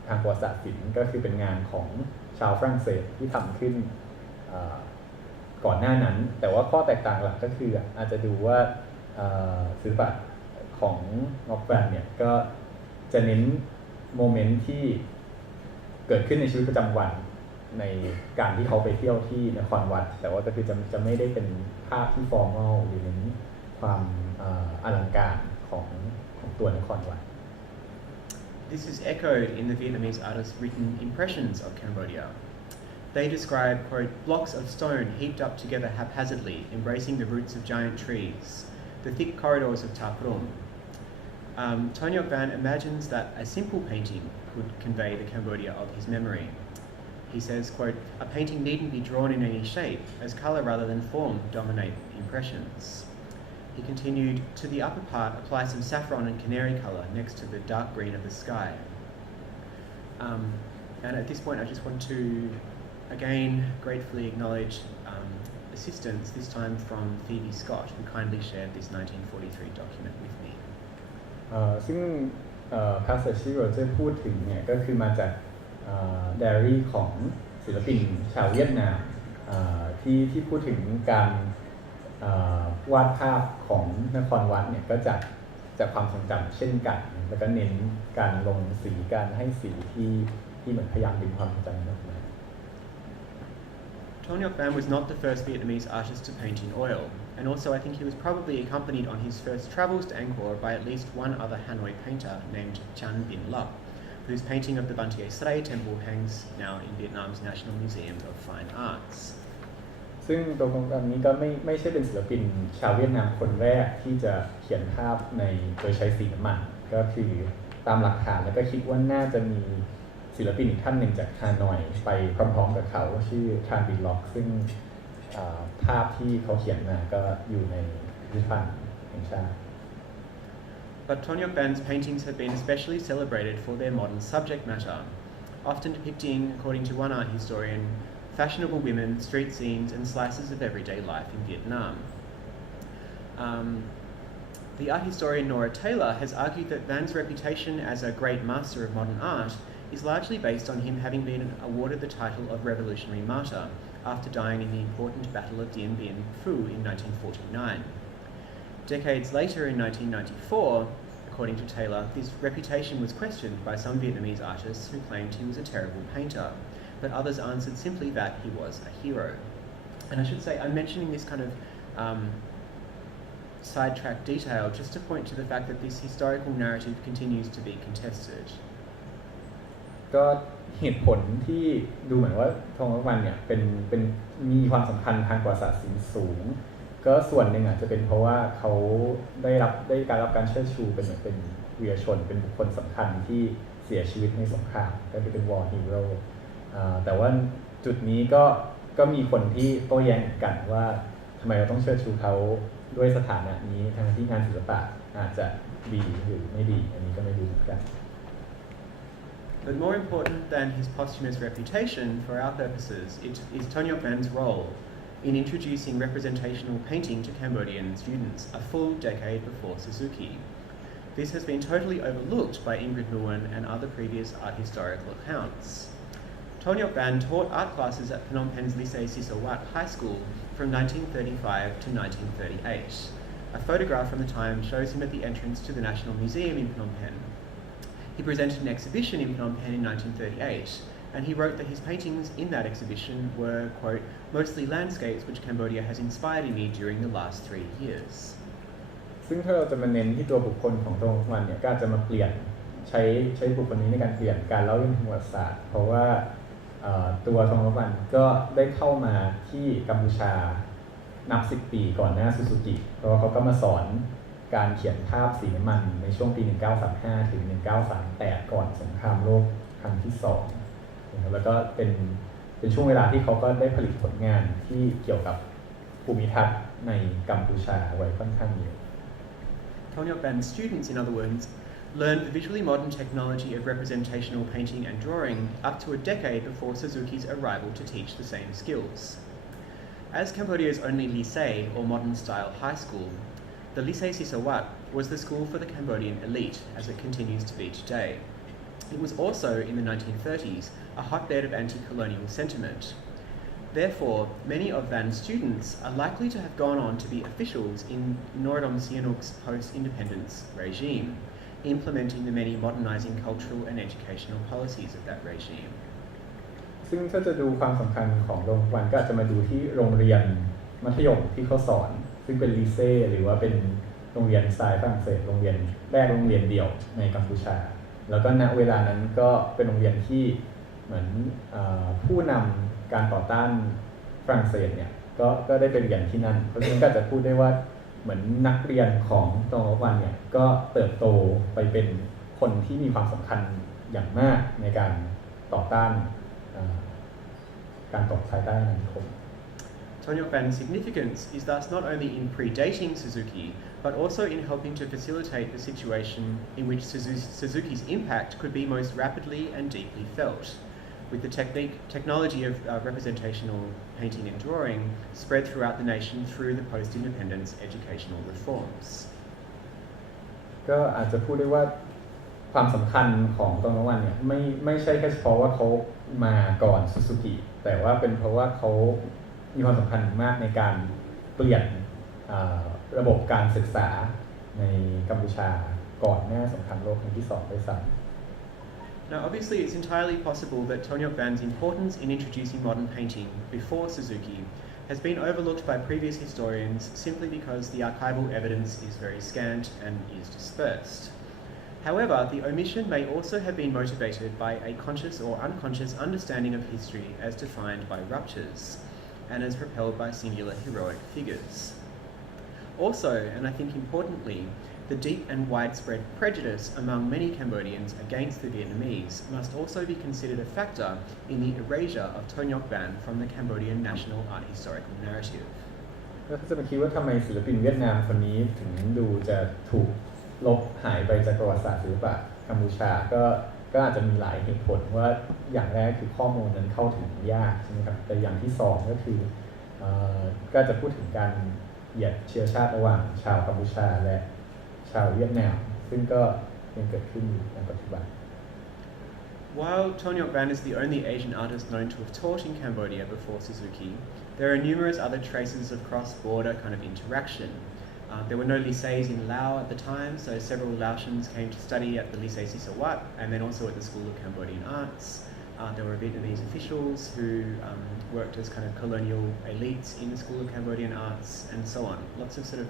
ทางประวัติศาสตร์ศิลป์ก็คือเป็นงานของชาวฝรั่งเศสที่ทำขึ้นก่อนหน้านั้นแต่ว่าข้อแตกต่างหลักก็คืออาจจะดูว่าศิลปะของน็อกแบนเนี่ยก็จะเน้นโมเมนต์ที่เกิดขึ้นในชีวิตประจำวันในการที่เขาไปเที่ยวที่นครวัดแต่ว่าก็คือจะไม่ได้เป็นภาพที่ฟอร์มัลหรือเน้นความอลังการของตัวนครวัด This is echoed in the Vietnamese artist's written impressions of Cambodia.They describe, quote, blocks of stone heaped up together haphazardly, embracing the roots of giant trees, the thick corridors of Ta Prohm. Thongyok Van imagines that a simple painting could convey the Cambodia of his memory. He says, quote, a painting needn't be drawn in any shape, as colour rather than form dominate impressions. he continued, to the upper part apply some saffron and canary colour next to the dark green of the sky. And at this point I just want to again gratefully acknowledge assistance, this time from Phoebe Scott, who kindly shared this 1943 document with me. ซึ่งพาสเซอร์ที่โรเจอร์พูดถึงเนี่ยก็คือมาจากไดอารี่ของศิลปินชาวเวียดนามที่พูดถึงการวาดภาพของนครวัดเนี่ยก็จากความทรงจำเช่นกันแล้วก็เน้นการลงสีการให้สีที่เหมือนพยายามดึงความทรงจำออกมา Ton Ngoc Van was not the first Vietnamese artist to paint in oil, and also I think he was probably accompanied on his first travels to Angkor by at least one other Hanoi painter named Chan Bin Luc, whose painting of the Ban Tie Srai temple hangs now in Vietnam's National Museum of Fine Arts. ซึ่งตรงนี้ก็ไม่ใช่เป็นศิลปินชาวเวียดนามคนแรกที่จะเขียนภาพโดยใช้สีน้ำมันก็คือตามหลักฐานแล้วก็คิดว่าน่าจะมีศิลปินอีกท่านหนึ่งจากฮานอยไปพร้อมๆกับเขาชื่อชานบินล็อกซึ่งภาพที่เขาเขียนมาก็อยู่ในพิพิธภัณฑ์แห่งชาติ But Ton Ngoc Van's paintings have been especially celebrated for their modern subject matter, often depicting, according to one art historian, fashionable women, street scenes and slices of everyday life in Vietnam. The art historian Nora Taylor has argued that Van's reputation as a great master of modern art is largely based on him having been awarded the title of Revolutionary Martyr after dying in the important Battle of Dien Bien Phu in 1949. Decades later, in 1994, according to Taylor, this reputation was questioned by some Vietnamese artists who claimed he was a terrible painter, but others answered simply that he was a hero. And I should say, I'm mentioning this kind of sidetrack detail just to point to the fact that this historical narrative continues to be contested. ก็เหตุผลที่ดูเหมือนว่าทองวันเนี่ยเป็นมีความสำคัญทางประวัติศาสตร์สูงก็ส่วนหนึ่งอาจจะเป็นเพราะว่าเขาได้รับการเชิดชูเป็นวีรชนเป็นบุคคลสำคัญที่เสียชีวิตในสงครามก็คือเป็น war hero แต่ว่าจุดนี้ก็มีคนที่โต้แย้งกันว่าทำไมเราต้องเชิดชูเขาด้วยสถานะนี้ทั้งที่งานศิลปะอาจจะดีหรือไม่ดีอันนี้ก็ไม่รู้เหมือนกัน But more important than his posthumous reputation for our purposes is Ton Ngoc Van's role in introducing representational painting to Cambodian students a full decade before Suzuki. This has been totally overlooked by Ingrid Nguyen and other previous art historical accounts. Ton Ngoc Van taught art classes at Phnom Penh's Lycée Sisawat High School from 1935 to 1938. A photograph from the time shows him at the entrance to the National Museum in Phnom Penh. He presented an exhibition in Phnom Penh in 1938, and he wrote that his paintings in that exhibition were, quote, mostly landscapes which Cambodia has inspired in me during the last 3 years. ซึ่งถ้าเราจะมาเน้นที่ตัวบุคคลของตรงวันเนี่ยก็อาจจะมาเปลี่ยนใช้บุคคลนี้ในการเปลี่ยนการเล่าเรื่องประวัติศาสตร์เพราะว่าตัวทองวันก็ได้เข้ามาที่กัมพูชานับ10 ปีก่อนหน้าซูซูกิเพราะว่าเขาก็มาสอนการเขียนภาพสีน้ำมันในช่วงปี 1935 ถึง 1938 ก่อนสงครามโลกครั้งที่2นะครับแล้วก็เป็นช่วงเวลาที่เขาก็ได้ผลิตผลงานที่เกี่ยวกับภูมิทัศน์ในกัมพูชาไว้ค่อนข้างเยอะ Ton Ngoc Van's students, in other words, learned the visually modern technology of representational painting and drawing up to a decade before Suzuki's arrival to teach the same skills. As Cambodia's only lycée, or modern-style high school, the Lycée Sisawat was the school for the Cambodian elite, as it continues to be today. It was also, in the 1930s, a hotbed of anti-colonial sentiment. Therefore, many of Van's students are likely to have gone on to be officials in Norodom Sihanouk's post-independence regime, implementing the many modernizing cultural and educational policies of that regime. ซึ่งถ้าจะดูความสำคัญของโรงวันก็อาจจะมาดูที่โรงเรียนมัธยมที่เขาสอนซึ่งเป็นลีเซ่หรือว่าเป็นโรงเรียนสไตล์ฝรั่งเศสโรงเรียนแรกโรงเรียนเดี่ยวในกัมพูชาแล้วก็ณเวลานั้นก็เป็นโรงเรียนที่เหมือนผู้นำการต่อต้านฝรั่งเศสเนี่ยก็ได้ไปเรียนที่นั่นเพราะฉะนั้นก็จะพูดได้ว่าเหมือนนักเรียนของตองวันเนี่ยก็เติบโตไปเป็นคนที่มีความสำคัญอย่างมากในการต่อต้านการตกภายใต้อาณานิคม Ton Ngoc Van's significance is thus not only in predating Suzuki, but also in helping to facilitate the situation in which Suzuki's impact could be most rapidly and deeply felt, with the technology of representational painting and drawing spread throughout the nation through the post-independence educational reforms. ก็อาจจะพูดได้ว่าความสำคัญของตรงนั้นเนี่ยไม่ใช่แค่เฉพาะว่าเขามาก่อนซูซูกิแต่ว่าเป็นเพราะว่าเขามีความสำคัญมากในการเปลี่ยนระบบการศึกษาในกัมพูชาก่อนหน้าสงครามโลกครั้งที่2ด้วยซ้ำ Now, obviously, it's entirely possible that Thongyok Ban's importance in introducing modern painting before Suzuki has been overlooked by previous historians simply because the archival evidence is very scant and is dispersed. However, the omission may also have been motivated by a conscious or unconscious understanding of history as defined by ruptures and as propelled by singular heroic figures. Also, and I think importantly, the deep and widespread prejudice among many Cambodians against the Vietnamese must also be considered a factor in the erasure of Thongyok Ban from the Cambodian national art historical narrative. ก็จะมาคิดว่าทำไมศิลปินเวียดนามคนนี้ถึงดูจะถูกลบหายไปจากประวัติศาสตร์ศิลปะกัมพูชาก็อาจจะมีหลายเหตุผลว่าอย่างแรกคือข้อมูลนั้นเข้าถึงยากใช่ไหมครับแต่อย่างที่สองก็คือก็จะพูดถึงการเหยียดเชื้อชาติระหว่างชาวกัมพูชาและชาวเวียดนามซึ่งก็ยังเกิดขึ้นอยู่ในปัจจุบัน While Thongyok Ban is the only Asian artist known to have taught in Cambodia before Suzuki, there are numerous other traces of cross-border kind of interaction. There were no lycées in Laos at the time, so several Laotians came to study at the Lycée Sisawat and then also at the School of Cambodian Arts. There were Vietnamese officials who worked as kind of colonial elites in the School of Cambodian Arts and so on. Lots of sort of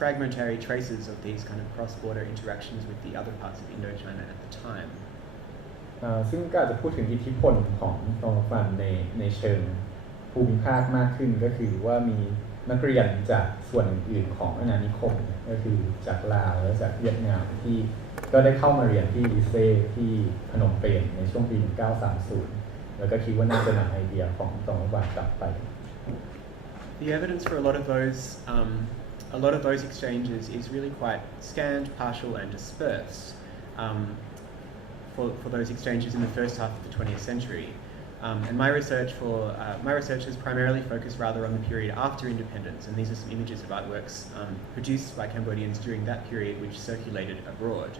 fragmentary traces of these kind of cross-border interactions with the other parts of Indochina at the time. ซึ่งก็อาจจะพูดถึงอิทธิพลของตองฟันในเชิงภูมิภาคมากขึ้นก็คือว่ามีนักเรียนจากส่วนอื่นๆของอาณานิคมก็คือจากลาวและจากเวียดนามที่ก็ได้เข้ามาเรียนที่ลิเซ่ที่พนมเปญในช่วงปี 1930 แล้วก็คิดว่าน่าจะนำไอเดียของตองฟันกลับไป The evidence for a lot of those exchanges is really quite scant, partial, and dispersed. For those exchanges in the first half of the 20th century. And my research has primarily focused rather on the period after independence, and these are some images of artworks produced by Cambodians during that period which circulated abroad.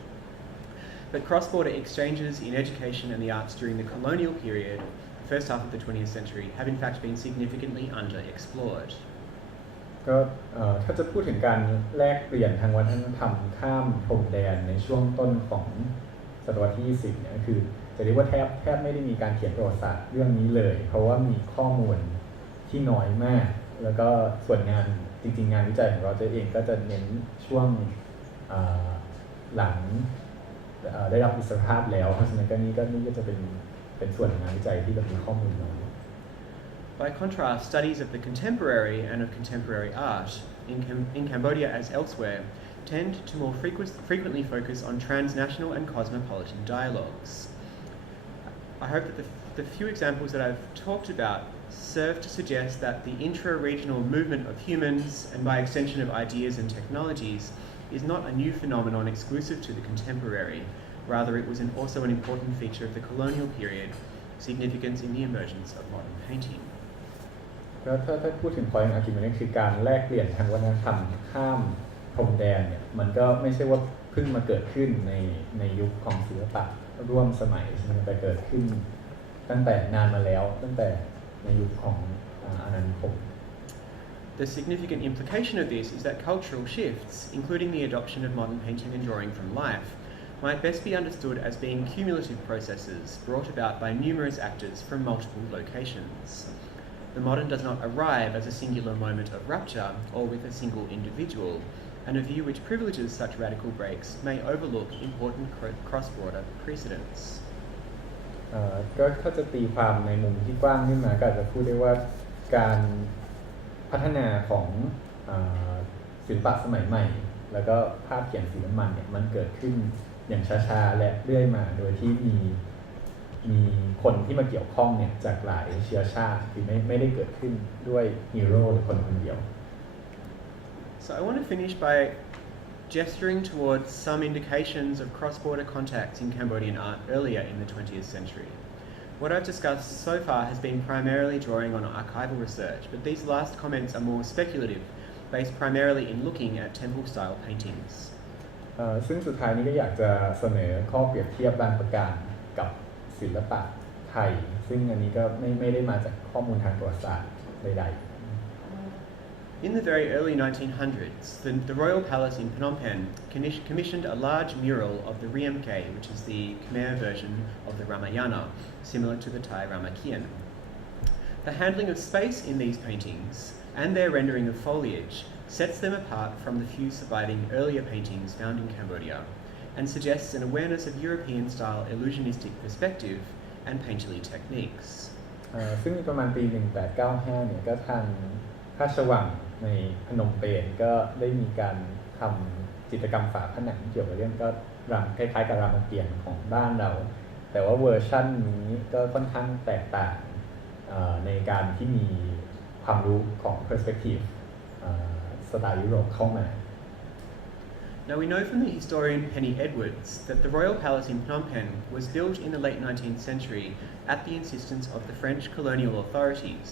But cross-border exchanges in education and the arts during the colonial period, the first half of the 20th century, have in fact been significantly underexplored. ก็ถ้าจะพูดถึงการแลกเปลี่ยนทางวัฒนธรรมข้ามพรมแดนในช่วงต้นของศตวรรษที่ 20 เนี่ยคือจะเรียกว่าแทบไม่ได้มีการเขียนประวัติศาสตร์เรื่องนี้เลยเพราะว่ามีข้อมูลที่น้อยมากแล้วก็ส่วนงานจริงๆงานวิจัยของเราเองก็จะเน้นช่วงหลังได้รับอิสรภาพแล้วเพราะฉะนั้นนี่ก็จะเป็นส่วนงานวิจัยที่มีข้อมูลน้อย By contrast, studies of the contemporary and of contemporary art in Cambodia as elsewhere tend to more frequently focus on transnational and cosmopolitan dialogues. I hope that the few examples that I've talked about serve to suggest that the intra-regional movement of humans, and by extension of ideas and technologies, is not a new phenomenon exclusive to the contemporary. Rather, it was also an important feature of the colonial period, significant in the emergence of modern painting. ก็ถ้าพูดถึง point argument คือการแลกเปลี่ยนทางวัฒนธรรมข้ามพรมแดนเนี่ยมันก็ไม่ใช่ว่าเพิ่งมาเกิดขึ้นในยุคของศิลปะร่วมสมัยมันแต่เกิดขึ้นตั้งแต่นานมาแล้วตั้งแต่ในยุคของอาณานิคม The significant implication of this is that cultural shifts, including the adoption of modern painting and drawing from life, might best be understood as being cumulative processes brought about by numerous actors from multiple locations. The modern does not arrive as a singular moment of rupture or with a single individual, and a view which privileges such radical breaks may overlook important cross-border precedents. ก็ถ้าจะตีความในมุมที่กว้างขึ้นมาก็อาจจะพูดได้ว่าการพัฒนาของศิลปะสมัยใหม่แล้วก็ภาพเขียนสีน้ำมันเนี่ยมันเกิดขึ้นอย่างช้าๆและเรื่อยมาโดยที่มีคนที่มาเกี่ยวข้องเนี่ยจากหลายเชื้อชาติคือไม่ได้เกิดขึ้นด้วยฮีโร่หรือคนเดียว So So I want to finish by gesturing towards some indications of cross-border contacts in Cambodian art earlier in the 20th century. What I've discussed so far has been primarily drawing on archival research, but these last comments are more speculative, based primarily in looking at temple-style paintings. ซึ่งสุดท้ายนี้ก็อยากจะเสนอข้อเปรียบเทียบบางประการกับศิลปะไทยซึ่งอันนี้ก็ไม่ได้มาจากข้อมูลทางประวัติศาสตร์ใดๆ In the very early 1900s, the Royal Palace in Phnom Penh commissioned a large mural of the Riamke, which is the Khmer version of the Ramayana, similar to the Thai Ramakien. The handling of space in these paintings and their rendering of foliage sets them apart from the few surviving earlier paintings found in Cambodia and suggests an awareness of European-style illusionistic perspective and painterly techniques. ซึ่งประมาณปี 1895 เนี่ยก็ทางพระราชวังในพนมเปญก็ได้มีการทำจิตรกรรมฝาผนังเกี่ยวกับเรื่องก็คล้ายๆกับรามเกียรติ์ของบ้านเรา แต่ว่าเวอร์ชั่นนี้ก็ค่อนข้างแตกต่างในการที่มีความรู้ของ perspective สไตล์ยุโรปเข้ามา Now we know from the historian Penny Edwards that the Royal Palace in Phnom Penh was built in the late 19th century at the insistence of the French colonial authorities.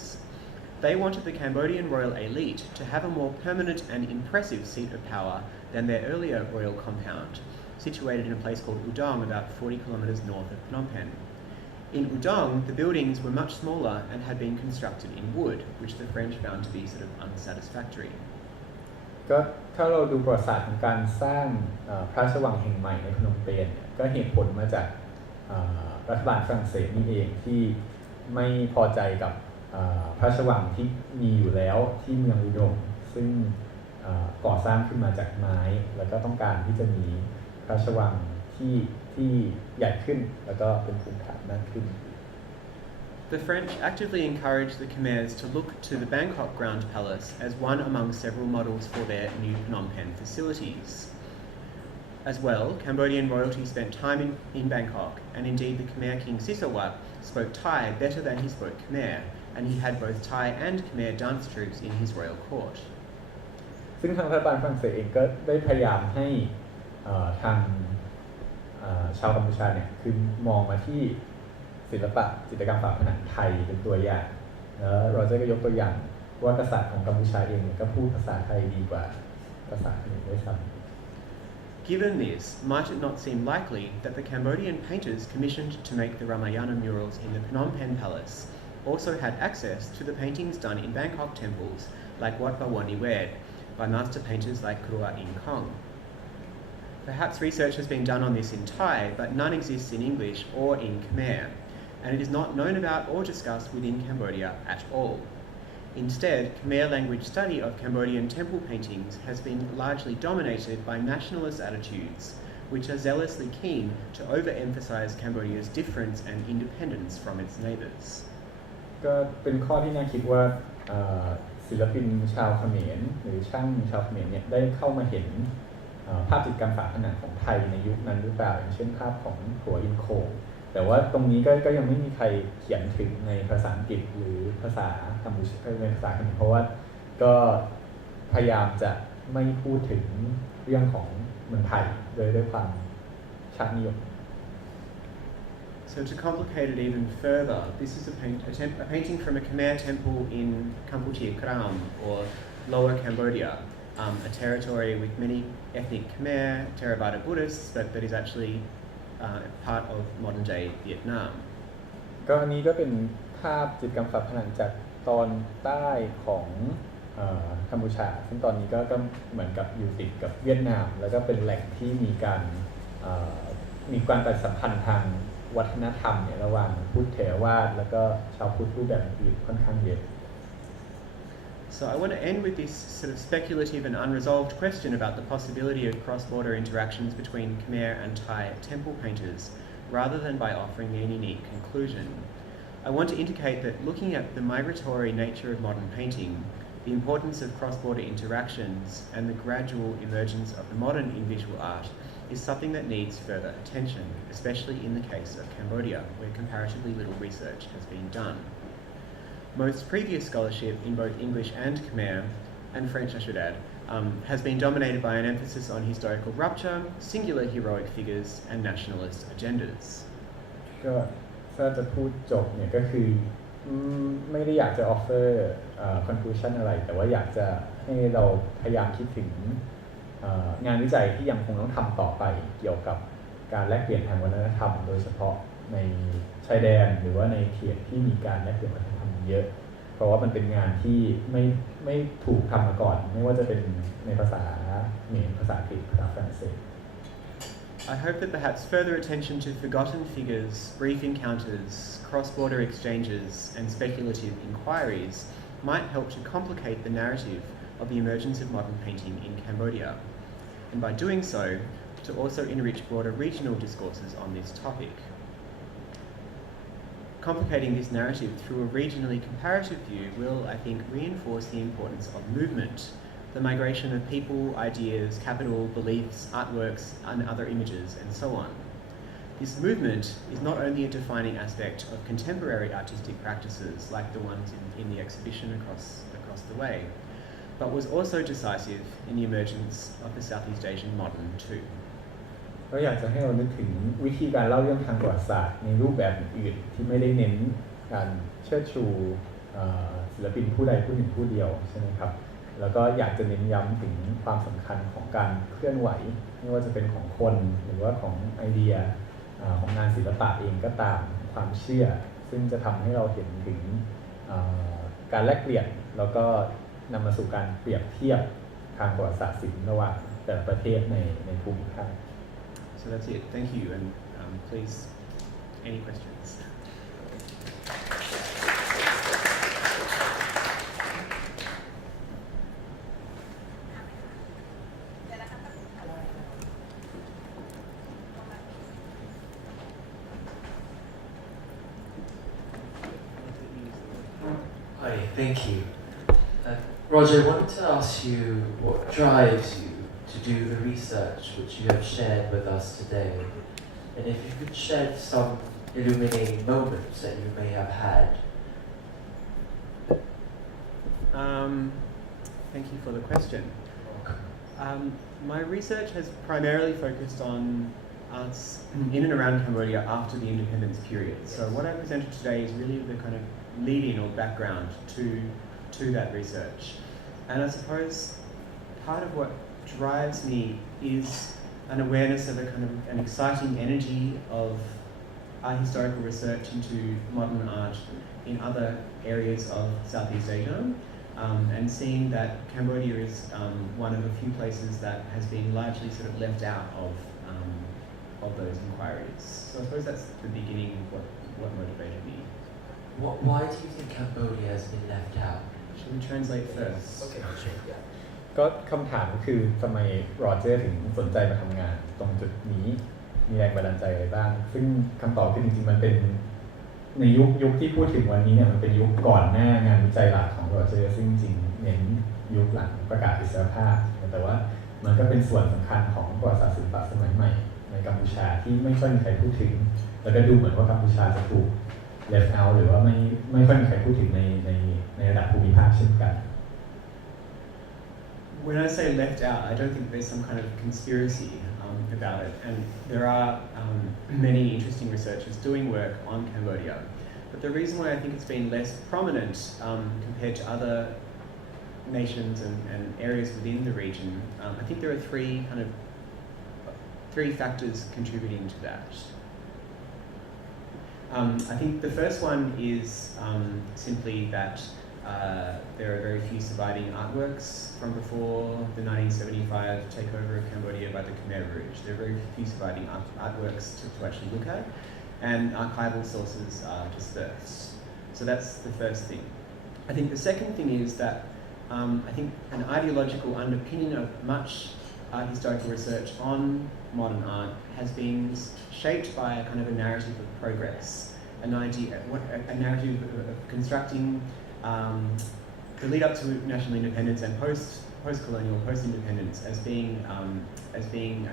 They wanted the Cambodian royal elite to have a more permanent and impressive seat of power than their earlier royal compound, situated in a place called Udong about 40 kilometres north of Phnom Penh. In Udong, the buildings were much smaller and had been constructed in wood, which the French found to be sort of unsatisfactory. ก็ถ้าเราดูประวัติศาสตร์ของการสร้างพระราชวังแห่งใหม่ในพนมเปญก็เหตุผลมาจากรัฐบาลฝรั่งเศสนี่เองที่ไม่พอใจกับพระราชวังที่มีอยู่แล้วที่เมืองอุดมซึ่งก่อสร้างขึ้นมาจากไม้แล้วก็ต้องการที่จะมีพระราชวังที่ใหญ่ขึ้นแล้วก็เป็นภูมิฐานมากขึ้น The French actively encouraged the Khmers to look to the Bangkok Grand Palace as one among several models for their new Phnom Penh facilities. As well, Cambodian royalty spent time in Bangkok, and indeed the Khmer king Sisawat spoke Thai better than he spoke Khmer, and he had both Thai and Khmer dance troupes in his royal court. ซึ่งทางรัฐบาลฝรั่งเศสเองก็ได้พยายามให้ทางชาวกัมพูชาเนี่ยคือมองมาที่ศิลปะจิตรกรรมฝาผนังไทยเป็นตัวอย่างแล้วเราจะก็ยกตัวอย่างว่ากษัตริย์ของกัมพูชาเองก็พูดภาษาไทยดีกว่าภาษาอื่นด้วยซ้ำ Given this, might it not seem likely that the Cambodian painters commissioned to make the Ramayana murals in the Phnom Penh Palace also had access to the paintings done in Bangkok temples like Wat Bawani Wed by master painters like Krua In Kong? Perhaps research has been done on this in Thai, but none exists in English or in Khmer, and it is not known about or discussed within Cambodia at all. Instead, Khmer language study of Cambodian temple paintings has been largely dominated by nationalist attitudes, which are zealously keen to overemphasize Cambodia's difference and independence from its neighbours. ก็เป็นข้อที่น่าคิดว่าศิลปินชาวเขมรหรือช่างชาวเขมรเนี่ยได้เข้ามาเห็นภาพจิตรกรรมฝาผนังของไทยในยุคนั้นหรือเปล่าอย่างเช่นภาพของหัวอินโคแต่ว่าตรงนี้ก็ยังไม่มีใครเขียนถึงในภาษาอังกฤษหรือภาษากัมพูชาเป็นภาษาเขมรเพราะว่าก็พยายามจะไม่พูดถึงเรื่องของเมืองไทยด้วยความชาตินิยม So to complicate it even further, this is a painting from a Khmer temple in Kampuchea Kram, or Lower Cambodia, a territory with many ethnic Khmer, Theravada Buddhists, but that is actually part of modern-day Vietnam. ก็อันนี้ก็เป็นภาพจิตรกรรมฝาผนังจากตอนใต้ของกัมพูชาซึ่งตอนนี้ก็เหมือนกับอยู่ติดกับเวียดนามแล้วก็เป็นแหล่งที่มีการปฏิสัมพันธ์ทางวัฒนธรรมเนี่ยระหว่างพุทธเถรวาทแล้วก็ชาวพุทธรูปแบบอื่นค่อนข้างเยอะ So I want to end with this sort of speculative and unresolved question about the possibility of cross-border interactions between Khmer and Thai temple painters, rather than by offering any neat conclusion. I want to indicate that looking at the migratory nature of modern painting, the importance of cross-border interactions, and the gradual emergence of the modern in visual art is something that needs further attention, especially in the case of Cambodia, where comparatively little research has been done. Most previous scholarship in both English and Khmer and French I should add, has been dominated by an emphasis on historical rupture, singular heroic figures, and nationalist agendas. ก็ถ้าจะพูดจบเนี่ยก็คือไม่ได้อยากจะ offer conclusion อะไรแต่ว่าอยากจะให้เราพยายามคิดถึงงานวิจัยที่ยังคงต้องทำต่อไปเกี่ยวกับการแลกเปลี่ยนทางวัฒนธรรมโดยเฉพาะในชายแดนหรือว่าในเขตที่มีการแลกเปลี่ยนวัฒนธรรมเยอะเพราะว่ามันเป็นงานที่ไม่ถูกทำมาก่อนไม่ว่าจะเป็นในภาษาเขมรภาษาอังกฤษภาษาฝรั่งเศส I hope that perhaps further attention to forgotten figures, brief encounters, cross-border exchanges, and speculative inquiries might help to complicate the narrative of the emergence of modern painting in Cambodia, and by doing so, to also enrich broader regional discourses on this topic. Complicating this narrative through a regionally comparative view will, I think, reinforce the importance of movement, the migration of people, ideas, capital, beliefs, artworks, and other images, and so on. This movement is not only a defining aspect of contemporary artistic practices like the ones in the exhibition across the way, but was also decisive in the emergence of the Southeast Asian modern too. ก็อยากจะให้เรานึกถึงวิธีการเล่าเรื่องทางประวัติศาสตร์ในรูปแบบอื่นที่ไม่ได้เน้นการเชิดชูศิลปินผู้ใดผู้หนึ่งผู้เดียวใช่ไหมครับแล้วก็อยากจะเน้นย้ำถึงความสำคัญของการเคลื่อนไหวไม่ว่าจะเป็นของคนหรือว่าของไอเดียของงานศิลปะเองก็ตามความเชื่อซึ่งจะทำให้เราเห็นถึงการแลกเปลี่ยนแล้วก็นำมาสู่การเปรียบเทียบทางประวัติศาสตร์ศิลป์ระหว่างแต่ละประเทศในภูมิภาค So that's it. Thank you, and please, any questions? Hi, thank you. Roger, I wanted to ask you what drives you to do the research which you have shared with us today, and if you could shed some illuminating moments that you may have had. Thank you for the question. My research has primarily focused on arts in and around Cambodia after the independence period. So what I presented today is really the kind of lead-in or background to that research. And I suppose part of what drives me is an awareness of a kind of an exciting energy of art historical research into modern art in other areas of Southeast Asia, and seeing that Cambodia is one of a few places that has been largely sort of left out of those inquiries. So I suppose that's the beginning of what motivated me. Why do you think Cambodia has been left out? Should we translate first? Okay, sure. ก็คำถามก็คือทำไมโรเจอร์ถึงสนใจมาทำงานตรงจุดนี้มีแรงบันดาลใจอะไรบ้างซึ่งคำตอบคือจริงๆมันเป็นในยุคที่พูดถึงวันนี้เนี่ยมันเป็นยุคก่อนหน้างานวิจัยหลักของโรเจอร์ซึ่งจริงเน้นยุคหลังประกาศอิสรภาพแต่ว่ามันก็เป็นส่วนสำคัญของประวัติศาสตร์ศิลปะสมัยใหม่ในกัมพูชาที่ไม่ค่อยมีใครพูดถึงแล้วก็ดูเหมือนว่ากัมพูชาจะถูก left out หรือว่าไม่ค่อยมีใครพูดถึงในระดับภูมิภาคเช่นกันWhen I say left out, I don't think there's some kind of conspiracy about it. And there are many interesting researchers doing work on Cambodia. But the reason why I think it's been less prominent compared to other nations and areas within the region, I think there are three factors contributing to that. I think the first one is simply that there are very few surviving artworks from before the 1975 takeover of Cambodia by the Khmer Rouge. There are very few surviving artworks to actually look at, and archival sources are dispersed. So that's the first thing. I think the second thing is that I think an ideological underpinning of much art historical research on modern art has been shaped by a kind of a narrative of progress, a narrative of constructing the lead up to national independence and post-colonial, post-independence as being a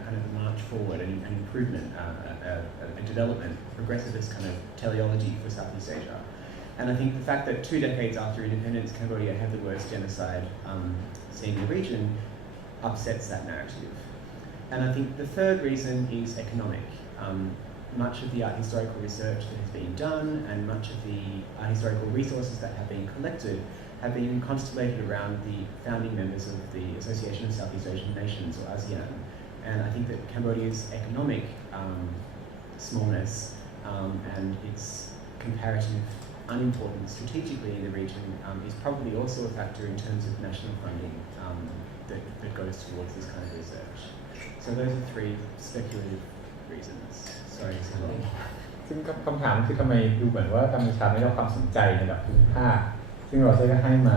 kind of a march forward, an improvement, a development, progressivist kind of teleology for Southeast Asia. And I think the fact that 2 decades after independence, Cambodia had the worst genocide seen in the region upsets that narrative. And I think the third reason is economic. Much of the art historical research that has been done and much of the art historical resources that have been collected have been constellated around the founding members of the Association of Southeast Asian Nations, or ASEAN. And I think that Cambodia's economic smallness and its comparative unimportance strategically in the region is probably also a factor in terms of national funding that goes towards this kind of research. So those are 3 speculative reasons. Sorry, so long. ซึ่งคำถามคือทำไมดูเหมือนว่ากัมพูชาไม่ได้รับความสนใจในระดับภูมิภาคซึ่งเราจะให้มา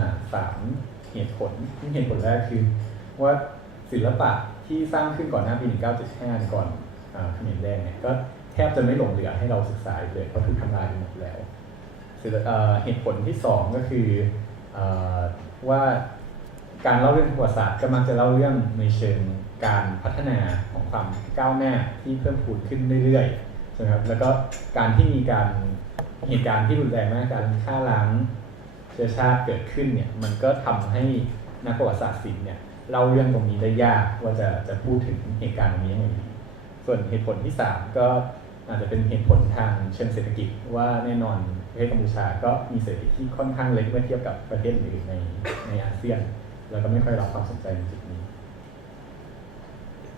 3เหตุผลเหตุผลแรกคือว่าศิลปะที่สร้างขึ้นก่อนหน้าปี 1975 ก่อนเขมรแดงเนี่ยก็แทบจะไม่หลงเหลือให้เราศึกษาเลยเพราะถูกทำลายไปหมดแล้วเหตุผลที่2ก็คือว่าการเล่าเรื่องประวัติศาสตร์ก็มักจะเล่าเรื่องในเชิงการพัฒนาของความก้าวหน้าที่เพิ่มพูนขึ้นเรื่อยๆใช่ไหมครับแล้วก็การที่มีการเหตุการณ์ที่รุนแรงมากการฆ่าล้างเชื้อชาติเกิดขึ้นเนี่ยมันก็ทำให้นักประวัติศาสตร์ศิลป์เนี่ยเล่าเรื่องตรงนี้ได้ยากว่าจะพูดถึงเหตุการณ์นี้ยังไงดีส่วนเหตุผลที่3ก็อาจจะเป็นเหตุผลทางเชิงเศรษฐกิจว่าแน่นอนประเทศกัมพูชาก็มีเศรษฐกิจที่ค่อนข้างเล็กเมื่อเทียบกับประเทศอื่นในอาเซียนแล้วก็ไม่ค่อยรับความสนใจในจุดนี้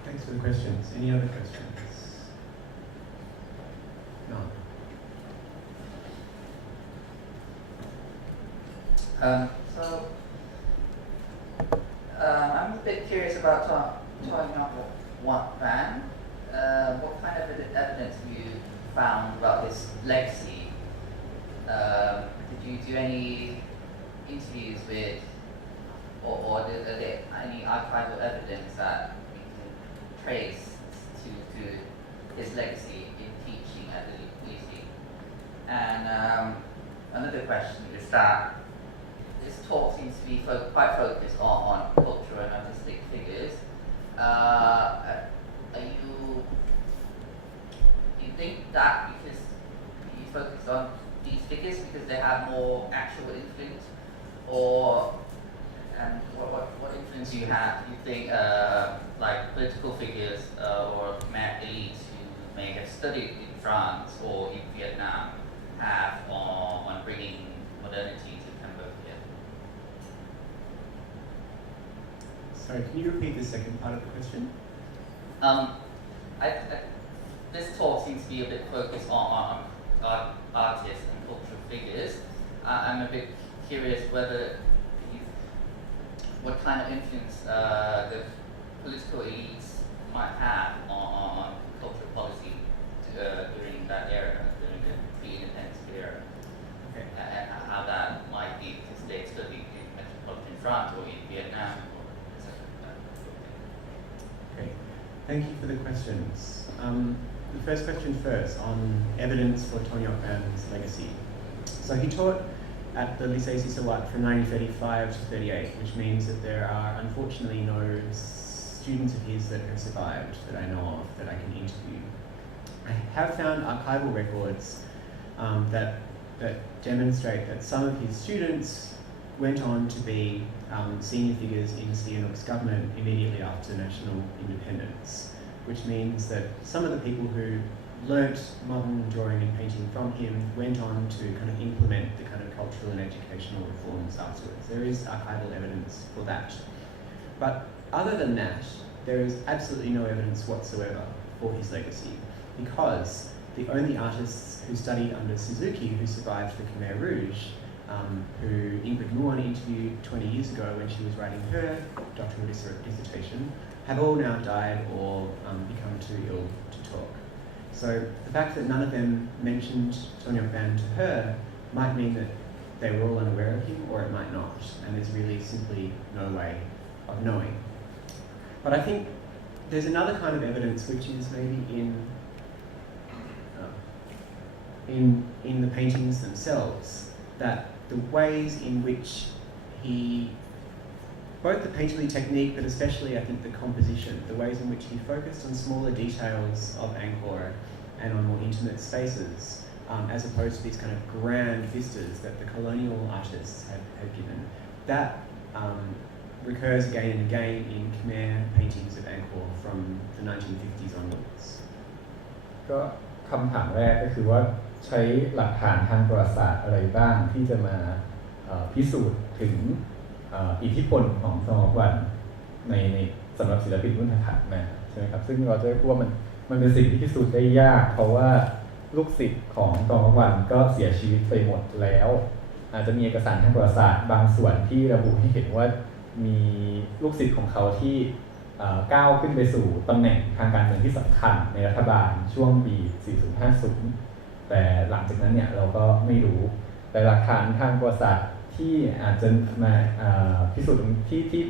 Thanks for the questions. Any other questions? No. I'm a bit curious about talking about one man. What kind of evidence have you found about his legacy? Did you do any interviews with, or are there any archival evidence that we can trace to his legacy in teaching at the UC? And another question is that this talk seems to be quite focused on cultural and artistic figures. Do you think that because you focus on these figures because they have more actual influence, or and what influence do you think like political figures or elites who may have studied in France or in Vietnam have on bringing modernity to Cambodia? Sorry, can you repeat the second part of the question? This talk seems to be a bit focused on artists and cultural figures. I'm a bit curious what kind of influence the political elites might have on cultural policy during that era, during the pre-independence era, Okay. and how that might be because they studied in metropolitan France or in Vietnam or etc. Okay. Thank you for the questions. The first question first on evidence for Thong Yok Ban's legacy. So he taught at the Lycée Sisawat from 1935 to 38, which means that there are unfortunately no students of his that have survived that I know of that I can interview. I have found archival records that demonstrate that some of his students went on to be senior figures in Sihanouk's government immediately after national independence, which means that some of the people who learnt modern drawing and painting from him went on to kind of implement the kind of cultural and educational reforms afterwards. There is archival evidence for that. But other than that, there is absolutely no evidence whatsoever for his legacy, because the only artists who studied under Suzuki who survived the Khmer Rouge, who Ingrid Muon interviewed 20 years ago when she was writing her doctoral dissertation, have all now died or become too ill to talk. So the fact that none of them mentioned Thong Yok Ban to her might mean that they were all unaware of him, or it might not, and there's really simply no way of knowing. But I think there's another kind of evidence which is maybe in the paintings themselves, that the ways in which both the painterly technique, but especially I think the composition, the ways in which he focused on smaller details of Angkor and on more intimate spaces, as opposed to these kind of grand vistas that the colonial artists have given. That recurs again and again in Khmer paintings of Angkor from the 1950s onwards. ก็คำถามแรกก็คือว่าใช้หลักฐานทางประวัติศาสตร์อะไรบ้างที่จะมาพิสูจน์ถึงอิทธิพลของซองวันในสำหรับศิลปินรุ่นถัดมาใช่ไหมครับซึ่งเราจะพูดว่ามันเป็นสิ่งที่พิสูจน์ได้ยากเพราะว่าลูกศิษย์ของซองวันก็เสียชีวิตไปหมดแล้วอาจจะมีเอกสารทางประวัติศาสตร์บางส่วนที่ระบุให้เห็นว่ามีลูกศิษย์ของเขาที่ก้าวขึ้นไปสู่ตำแหน่งทางการเมืองที่สำคัญในรัฐบาลช่วงปี 4050 แต่หลังจากนั้นเนี่ยเราก็ไม่รู้แต่หลักฐานทางประวัติศาสตร์ที่อาจจะมาพิสูจน์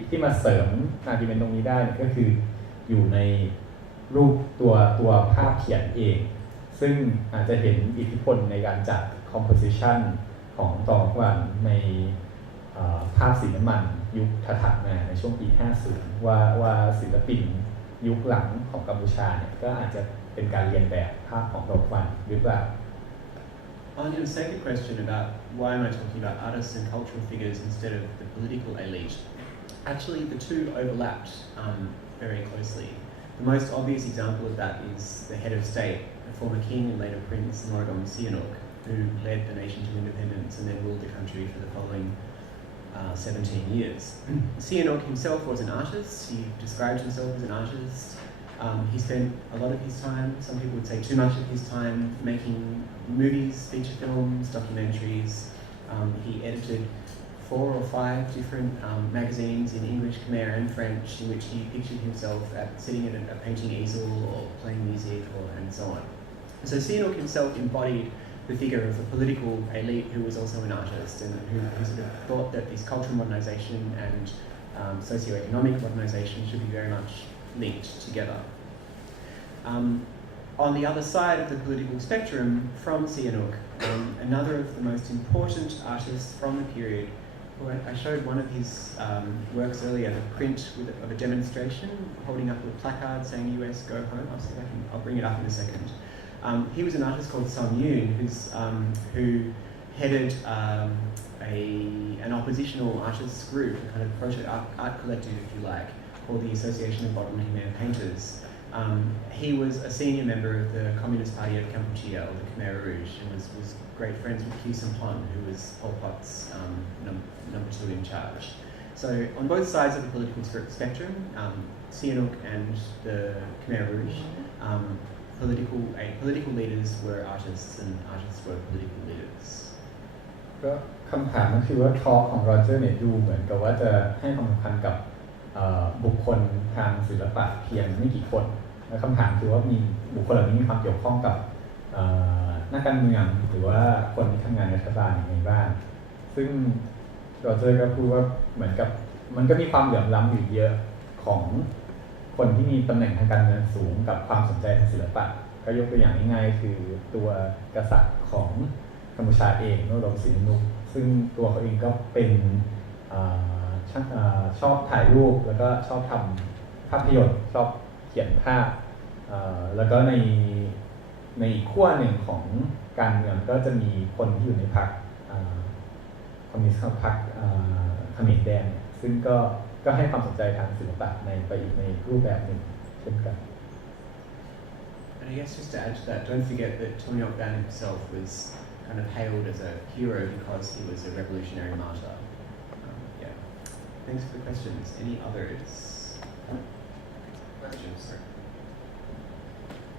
ที่มาเสริมอาร์กิวเมนต์ตรงนี้ได้ก็คืออยู่ในรูปตัวภาพเขียนเองซึ่งอาจจะเห็นอิทธิพลในการจัด composition ของตองวันในภาพสีน้ำมันยุคถัดมาในช่วงปี 50 ว่าศิลปินยุคหลังของกัมพูชาเนี่ยก็อาจจะเป็นการเรียนแบบภาพของตองวันหรือเปล่า On your second question about why am I talking about artists and cultural figures instead of the political elite, actually the two overlapped very closely. The most obvious example of that is the head of state, the former king and later prince Norodom Sihanouk, who led the nation to independence and then ruled the country for the following 17 years. Sihanouk himself was an artist. He described himself as an artist. He spent a lot of his time, some people would say too much of his time, making movies, feature films, documentaries. He edited 4 or 5 different magazines in English, Khmer and French in which he pictured himself sitting at a painting easel or playing music and so on. So Sihanouk himself embodied the figure of a political elite who was also an artist and who sort of thought that this cultural modernisation and socio-economic modernisation should be very much linked together. On the other side of the political spectrum from Sihanouk, another of the most important artists from the period, who I showed one of his works earlier, the print of a demonstration holding up a placard saying US go home. I'll bring it up in a second. He was an artist called Song Yoon, who headed an oppositional artists group, a kind of proto-art collective, if you like, called the Association of Modern Khmer Painters. He was a senior member of the Communist Party of Cambodia, or the Khmer Rouge, and was great friends with Khieu Samphan, who was Pol Pot's number 2 in charge. So on both sides of the political spectrum, Sihanouk and the Khmer Rouge, political leaders were artists and artists were political leaders. ก็คำถามก็คือว่าทอล์กของโรเจอร์เนี่ยดูเหมือนกับว่าจะให้ความสำคัญกับบุคคลทางศิลปะเพียงไม่กี่คนและคำถามคือว่ามีบุคคลเหล่านี้มีความเกี่ยวข้องกับนักการเมืองหรือว่าคนที่ทำงานในรัฐบาลอย่างไรบ้างซึ่งโรเจอร์ก็พูดว่าเหมือนกับมันก็มีความเหลื่อมล้ำอยู่เยอะของคนที่มีตำแหน่งทางการเมืองสูงกับความสนใจทางศิลปะก็ยกตัวอย่างง่ายๆคือตัวกษัตริย์ของกัมพูชาเองโนโดมสินนุกซึ่งตัวเขาเองก็เป็นชอบถ่ายรูปแล้วก็ชอบทำภาพยนตร์ชอบเขียนภาพแล้วก็ในขั้วหนึ่งของการเมืองก็จะมีคนที่อยู่ในพรรคคอมมิวนิสต์พรรคเขมรแดงซึ่งก็ให้ความสนใจทางศิลปะไปอีกในรูปแบบหนึ่งเช่นกัน And I guess just to add to that, don't forget that Thongyok Ban himself was kind of hailed as a hero because he was a revolutionary martyr. Yeah. Thanks for the questions. Any others? Questions?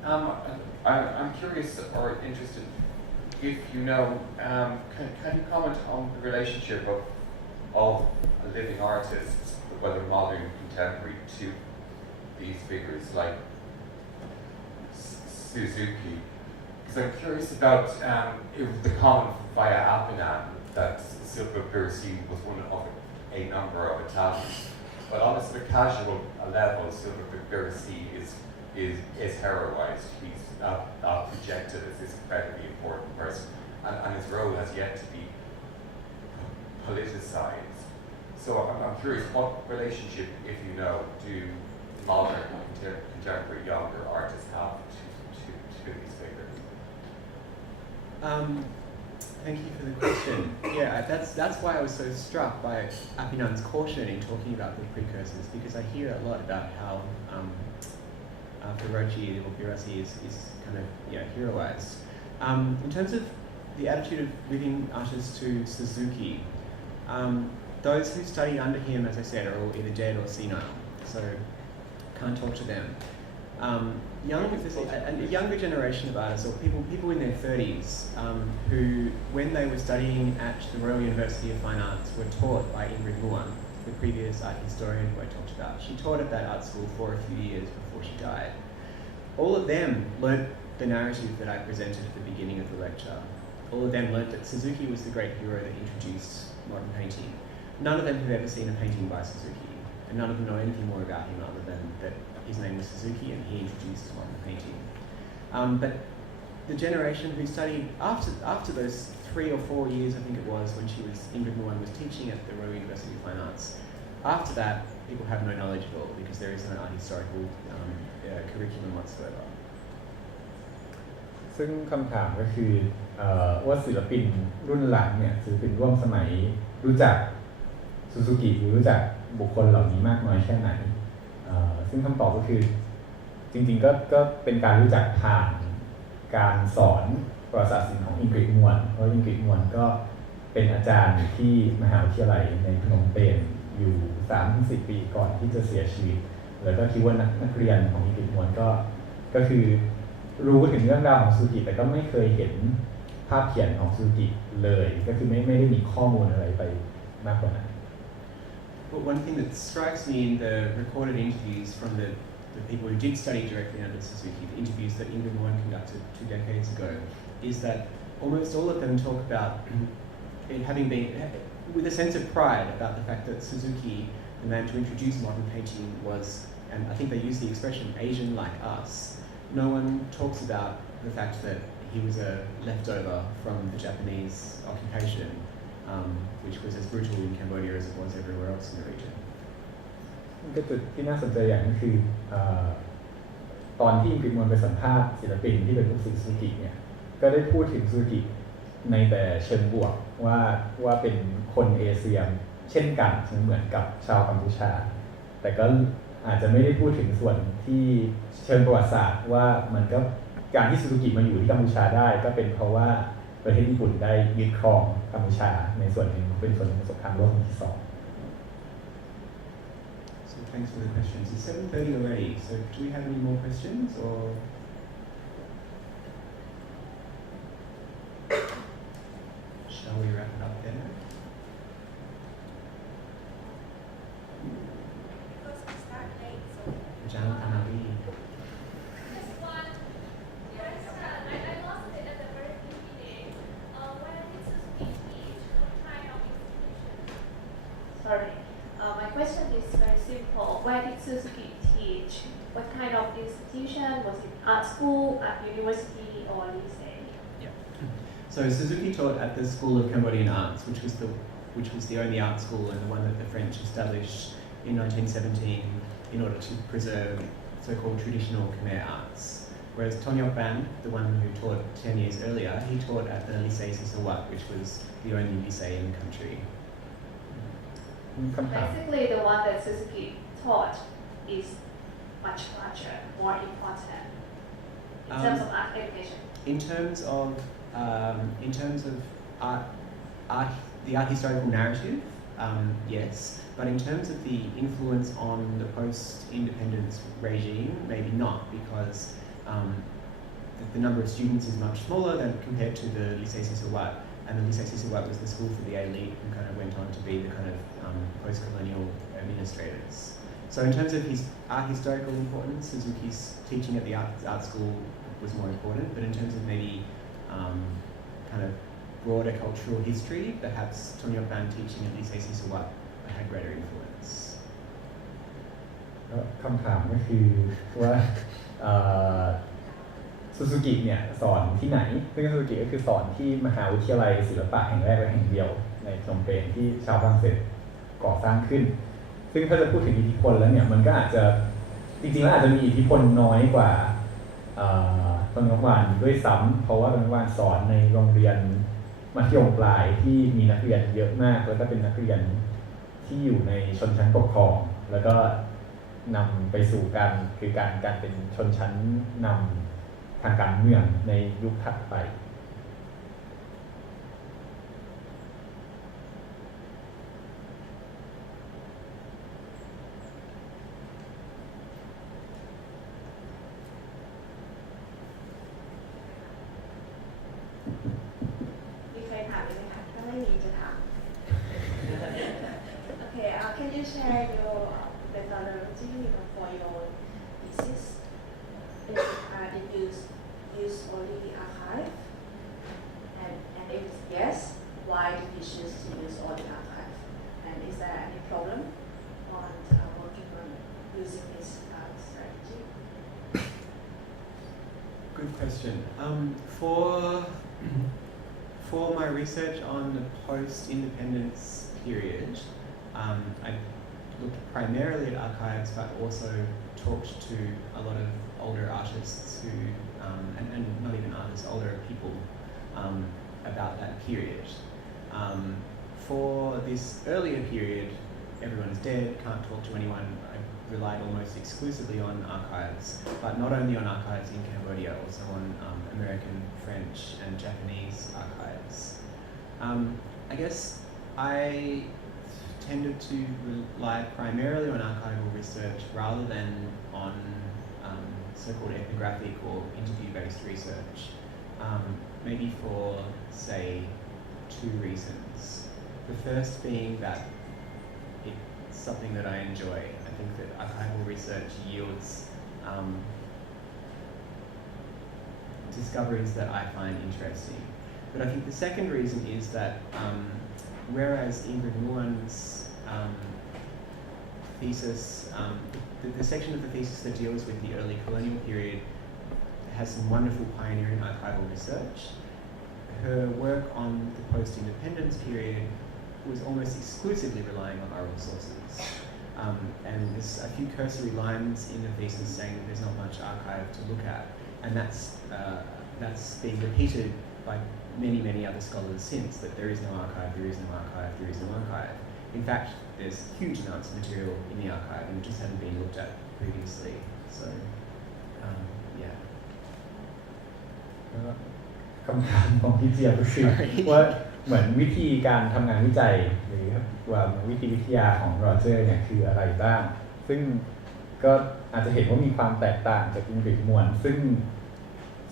I'm curious or interested if you know, can you comment on the relationship of living artists, whether modern or contemporary, to these figures like Suzuki? Because I'm curious about the comment via Alpinan that Silva Percy was one of a number of Italians. But on a sort of casual level, Silva Percy is heroized. He's not projected as this incredibly important person, and his role has yet to be politicized. So I'm curious, what relationship, if you know, do modern, contemporary, ก younger artists have to these figures? Thank you for the question. Yeah, that's why I was so struck by Apinan's caution in talking about the precursors, because I hear a lot about how Feroci or Birasi is kind of heroized. In terms of the attitude of living artists to Suzuki, those who study under him, as I said, are all either dead or senile, so can't talk to them. A younger generation of artists, or people in their 30s, who, when they were studying at the Royal University of Fine Arts, were taught by Ingrid Muan, the previous art historian who I talked about. She taught at that art school for a few years before she died. All of them learnt the narrative that I presented at the beginning of the lecture. All of them learnt that Suzuki was the great hero that introduced modern painting. None of them have ever seen a painting by Suzuki, and none of them know anything more about him other than that his name was Suzuki and he introduced modern painting. But the generation who studied after those 3 or 4 years, I think it was, when Ingrid Muan was teaching at the Royal University of Fine Arts, after that, people have no knowledge at all because there is no art historical curriculum whatsoever. ซึ่งคำถามก็คือว่าศิลปินรุ่นหลังเนี่ยศิลปินร่วมสมัยรู้จักซูซูกิหรือรู้จักบุคคลเหล่านี้มากน้อยแค่ไหนซึ่งคำตอบก็คือจริงๆก็เป็นการรู้จักผ่านการสอนประวัติศาสตร์ศิลป์ของอิงกฤษมวนเพราะอิงกฤษมวนก็เป็นอาจารย์ที่มหาวิทยาลัยในพนมเปญอยู่ 3-10 ปีก่อนที่จะเสียชีวิตแล้วก็คิดว่านักเรียนของอิงกฤษมวนก็คือรู้ถึงเรื่องราวของซูกิแต่ก็ไม่เคยเห็นภาพเขียนของซูกิเลยก็คือไม่ได้มีข้อมูลอะไรไปมากกว่านั้น But one thing that strikes me in the recorded interviews from the people who did study directly under Suzuki, the interviews that Ingrid Muan conducted 2 decades ago, is that almost all of them talk about it having been, with a sense of pride about the fact that Suzuki, the man to introduce modern painting, was, and I think they use the expression, Asian like us. No one talks about the fact that he was a leftover from the Japanese occupation, which was as brutal in Cambodia as it was everywhere else in the region. ก็จุดที่น่าสนใจอย่างนึงคือตอนที่อิงกฤษมวนไปสัมภาษณ์ศิลปินที่เป็นลูกศิษย์ซูซูกิเนี่ยก็ได้พูดถึงซูซูกิในแต่เชิงบวกว่าเป็นคนเอเชียเช่นกันเหมือนกับชาวกัมพูชาแต่ก็อาจจะไม่ได้พูดถึงส่วนที่เชิงประวัติศาสตร์ว่ามันก็การที่ซูซูกิมาอยู่ที่กัมพูชาได้ก็เป็นเพราะว่าประเทศญี่ปุ่นได้ยึดครองกัมพูชาในส่วนหนึ่งเป็นส่วนหนึ่งของสงครามโลกครั้งที่ 2 So thanks for the questions. It's 7:30 already, so do we have any more questions or? Shall we wrap it up there? Because we start late, so Jalan Tanawi. just one. Yes, I lost it at the very beginning. Where did Suzuki teach? What kind of institution? Sorry, my question is very simple. Where did Suzuki teach? What kind of institution? Was it art school, at university, or lycée? Yeah. So Suzuki taught at the School of Cambodian Arts, which was the only art school and the one that the French established in 1917 in order to preserve so-called traditional Khmer arts. Whereas Tonyok Ban, the one who taught 10 years earlier, he taught at the Lycée Sisawat, which was the only lycée in the country. คำถาม Basically, the one that Suzuki taught is much larger, more important in terms of art education. In terms of the art historical narrative, yes, but in terms of the influence on the post-independence regime, maybe not, because the number of students is much smaller than compared to the Lycée Sisawat, and the Lycée Sisawat was the school for the elite who kind of went on to be the kind of post-colonial administrators. So in terms of his art historical importance, Suzuki's teaching at the art school was more important, but in terms of maybe kind of broader cultural history, perhaps Tonyok Ban teaching at Lycée Sisawat had greater influence. คำถามก็คือว่าซูซูกิเนี่ยสอนที่ไหนซึ่งซูซูกิก็คือสอนที่มหาวิทยาลัยศิลปะแห่งแรกและแห่งเดียวในพนมเปญที่ชาวฝรั่งเศสก่อสร้างขึ้นซึ่งถ้าจะพูดถึงอิทธิพลแล้วเนี่ยมันก็อาจจะจริงๆแล้วอาจจะมีอิทธิพลน้อยกว่า ตอนกลางวันด้วยซ้ำเพราะว่าตอนกลางวันสอนในโรงเรียนมัธยมปลายที่มีนักเรียนเยอะมากแล้วก็เป็นนักเรียนที่อยู่ในชนชั้นปกครองแล้วก็นำไปสู่การเป็นชนชั้นนำทางการเมืองในยุคถัดไปมีใครถามไหมคะถ้าไม่มีจะถาม Okay, can you share your methodology for your thesis? Did you use only the archive? And if yes, why did you choose to use all the archive? And is there any problem on working on using this strategy? Good question. For my research on the post-independence period, I looked primarily at archives, but also talked to a lot of older artists who, and not even artists, older people, about that period. For this earlier period, everyone is dead, can't talk to anyone. I relied almost exclusively on archives, but not only on archives in Cambodia, also on American, French, and Japanese archives. I guess I tended to rely primarily on archival research rather than on so-called ethnographic or interview-based research, maybe for, say, two reasons. The first being that it's something that I enjoy. I think that archival research yields discoveries that I find interesting. But I think the second reason is that whereas Ingrid Nguyen's thesis, the section of the thesis that deals with the early colonial period has some wonderful pioneering archival research, her work on the post-independence period was almost exclusively relying on oral sources. And there's a few cursory lines in the thesis saying that there's not much archive to look at, and that's being repeated by many other scholars since, that there is no archive, there is no archive, there is no archive. In fact, there's huge amounts of material in the archive and it just hadn't been looked at previously. So, yeah. คำถามของพี่เจียบก็คือว่าเหมือนวิธีการทำงานวิจัยหรือว่าวิธีวิทยาของโรเจอร์เนี่ยคืออะไรบ้าง ซึ่งก็อาจจะเห็นว่ามีความแตกต่างจากอิงริดมวนซึ่ง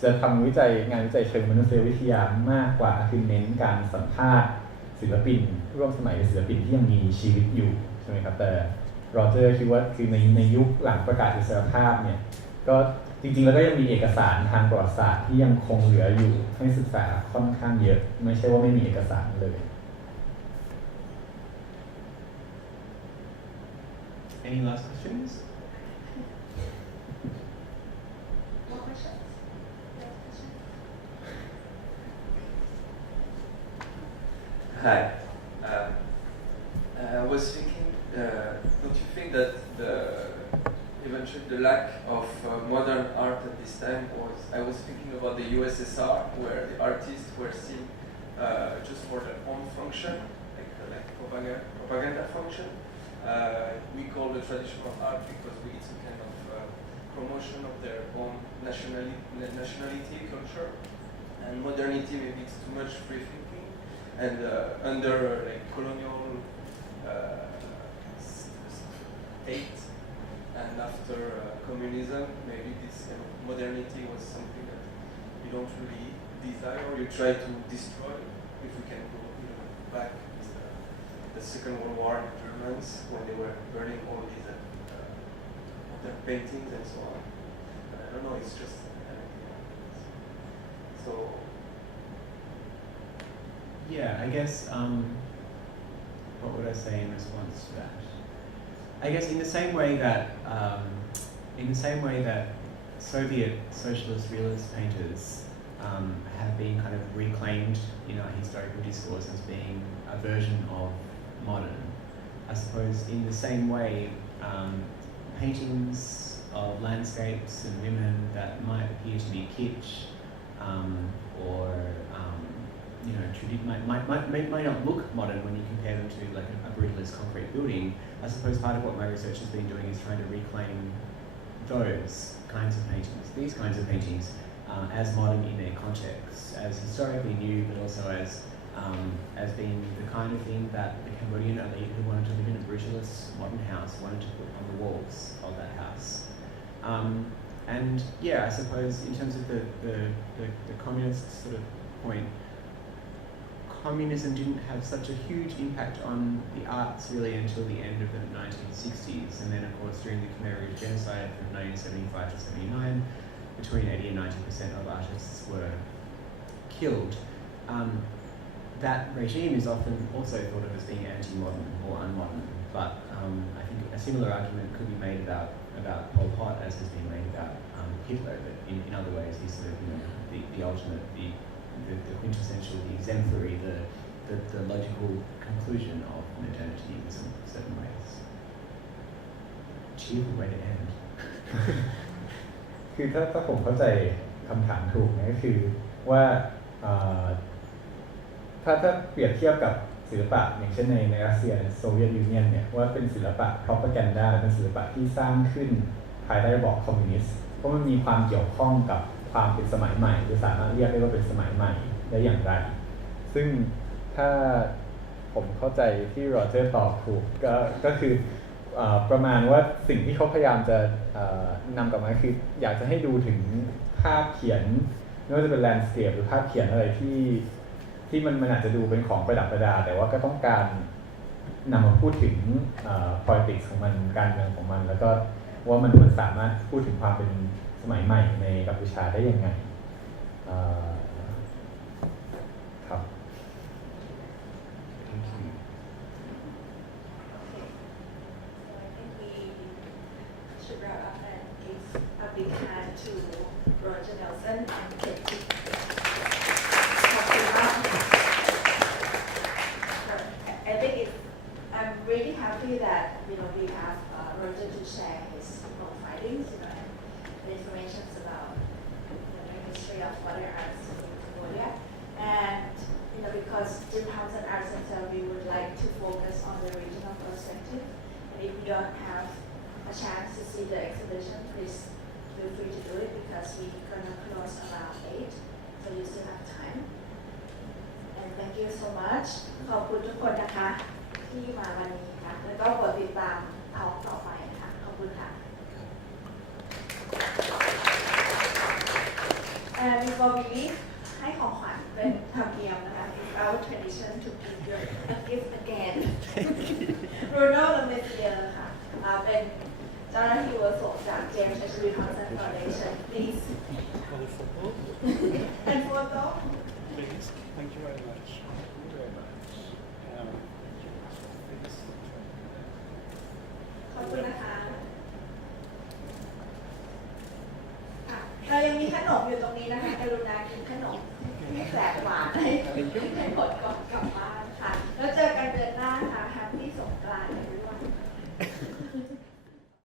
จะทำงานวิจัยเชิงมนุษยวิทยามากกว่าคือเน้นการสัมภาษณ์ศิลปินร่วมสมัยหรือศิลปินที่ยังมีชีวิตอยู่ใช่ไหมครับแต่โรเจอร์คิดว่าคือในยุคหลังประกาศอิสรภาพเนี่ยก็จริงๆแล้วก็ยังมีเอกสารทางประวัติศาสตร์ที่ยังคงเหลืออยู่ให้ศึกษาค่อนข้างเยอะไม่ใช่ว่าไม่มีเอกสารเลย Any last questions? More questions? Hi. I was thinking, don't you think that eventually the lack of modern art at this time I was thinking about the USSR, where the artists were seen just for their own function, like propaganda function. We call the traditional art because it's a kind of promotion of their own nationality, culture, and modernity. Maybe it's too much free thinking, and under like colonial state, and after communism, maybe this kind of modernity was something that you don't really desire, or you try to destroy. If we can go back to the Second World War in Germans, when they were burning all these modern paintings and so on. I don't know, it's just so. Yeah, I guess, what would I say in response to that? I guess in the same way that Soviet socialist realist painters have been kind of reclaimed in our historical discourse as being a version of modern, I suppose in the same way paintings of landscapes and women that might appear to be kitsch or might not look modern when you compare them to like a brutalist concrete building. I suppose part of what my research has been doing is trying to reclaim those kinds of paintings, these kinds of paintings, as modern in their context, as historically new, but also as being the kind of thing that the Cambodian elite who wanted to live in a brutalist modern house wanted to put on the walls of that house. And yeah, I suppose in terms of the communist sort of point, communism didn't have such a huge impact on the arts really until the end of the 1960s, and then of course during the Khmer Rouge genocide from 1975 to 79, between 80 and 90% of artists were killed. That regime is often also thought of as being anti-modern or unmodern, but I think a similar argument could be made about Pol Pot as has been made about Hitler, but in other ways he's sort of the ultimate, the quintessential, the exemplary, the logical conclusion of modernity in some certain ways. Cheerful way to end. คือถ้าผมเข้าใจคำถามถูกนะก็คือว่าถ้าเปรียบเทียบกับศิลปะอย่างเช่นในรัสเซียโซเวียตยูเนี่ยนเนี่ยว่าเป็นศิลปะ propaganda เป็นศิลปะที่สร้างขึ้นภายใต้ระบอบคอมมิวนิสต์เพราะมันมีความเกี่ยวข้องกับความเป็นสมัยใหม่หรือสามารถเรียกได้ว่าเป็นสมัยใหม่ได้อย่างไรซึ่งถ้าผมเข้าใจที่โรเจอร์ตอบถูกก็คือประมาณว่าสิ่งที่เขาพยายามจะนำกลับมาคืออยากจะให้ดูถึงภาพเขียนไม่ว่าจะเป็นแลนด์สเคปหรือภาพเขียนอะไรที่มันอาจจะดูเป็นของประดับประดาแต่ว่าก็ต้องการนำมาพูดถึงpolitics ของมันการเมืองของมันแล้วก็ว่ามันสามารถพูดถึงความเป็นสมัยใหม่ในกัมพูชาได้ยังไงครับ should wrap up and give a big hand to Roger Nelson and Katie. I think I'm really happy that we have Roger to share his own findings, and the information about the history of modern arts in Cambodia. And because Jim Thompson Art Center, we would like to focus on the regional perspective. And if you don't have a chance to see the exhibition, please feel free to do it because we're gonna close around 8, so you still have time. And thank you so much. ขอบคุณทุกคนนะคะที่มาวันนี้ค่ะแล้วก็โปรดติดตามเอาต่อไปนะคะขอบคุณค่ะ And before we leave, ให้ของขวัญเป็นธรรมเนียมนะคะ It's our tradition to give you a gift again. Bruno Lemaitre ค่ะเป็นเจ้าหน้าที่อาวุโสจาก James H. Thompson Foundation, please. And photo. Please. Thank you very much. Thank you very much. ขอบคุณนะคะเรายังมีขนมอยู่ตรงนี้นะคะกรุณากินขนมที่แสบหวานให้หมดก่อนกลับบ้าน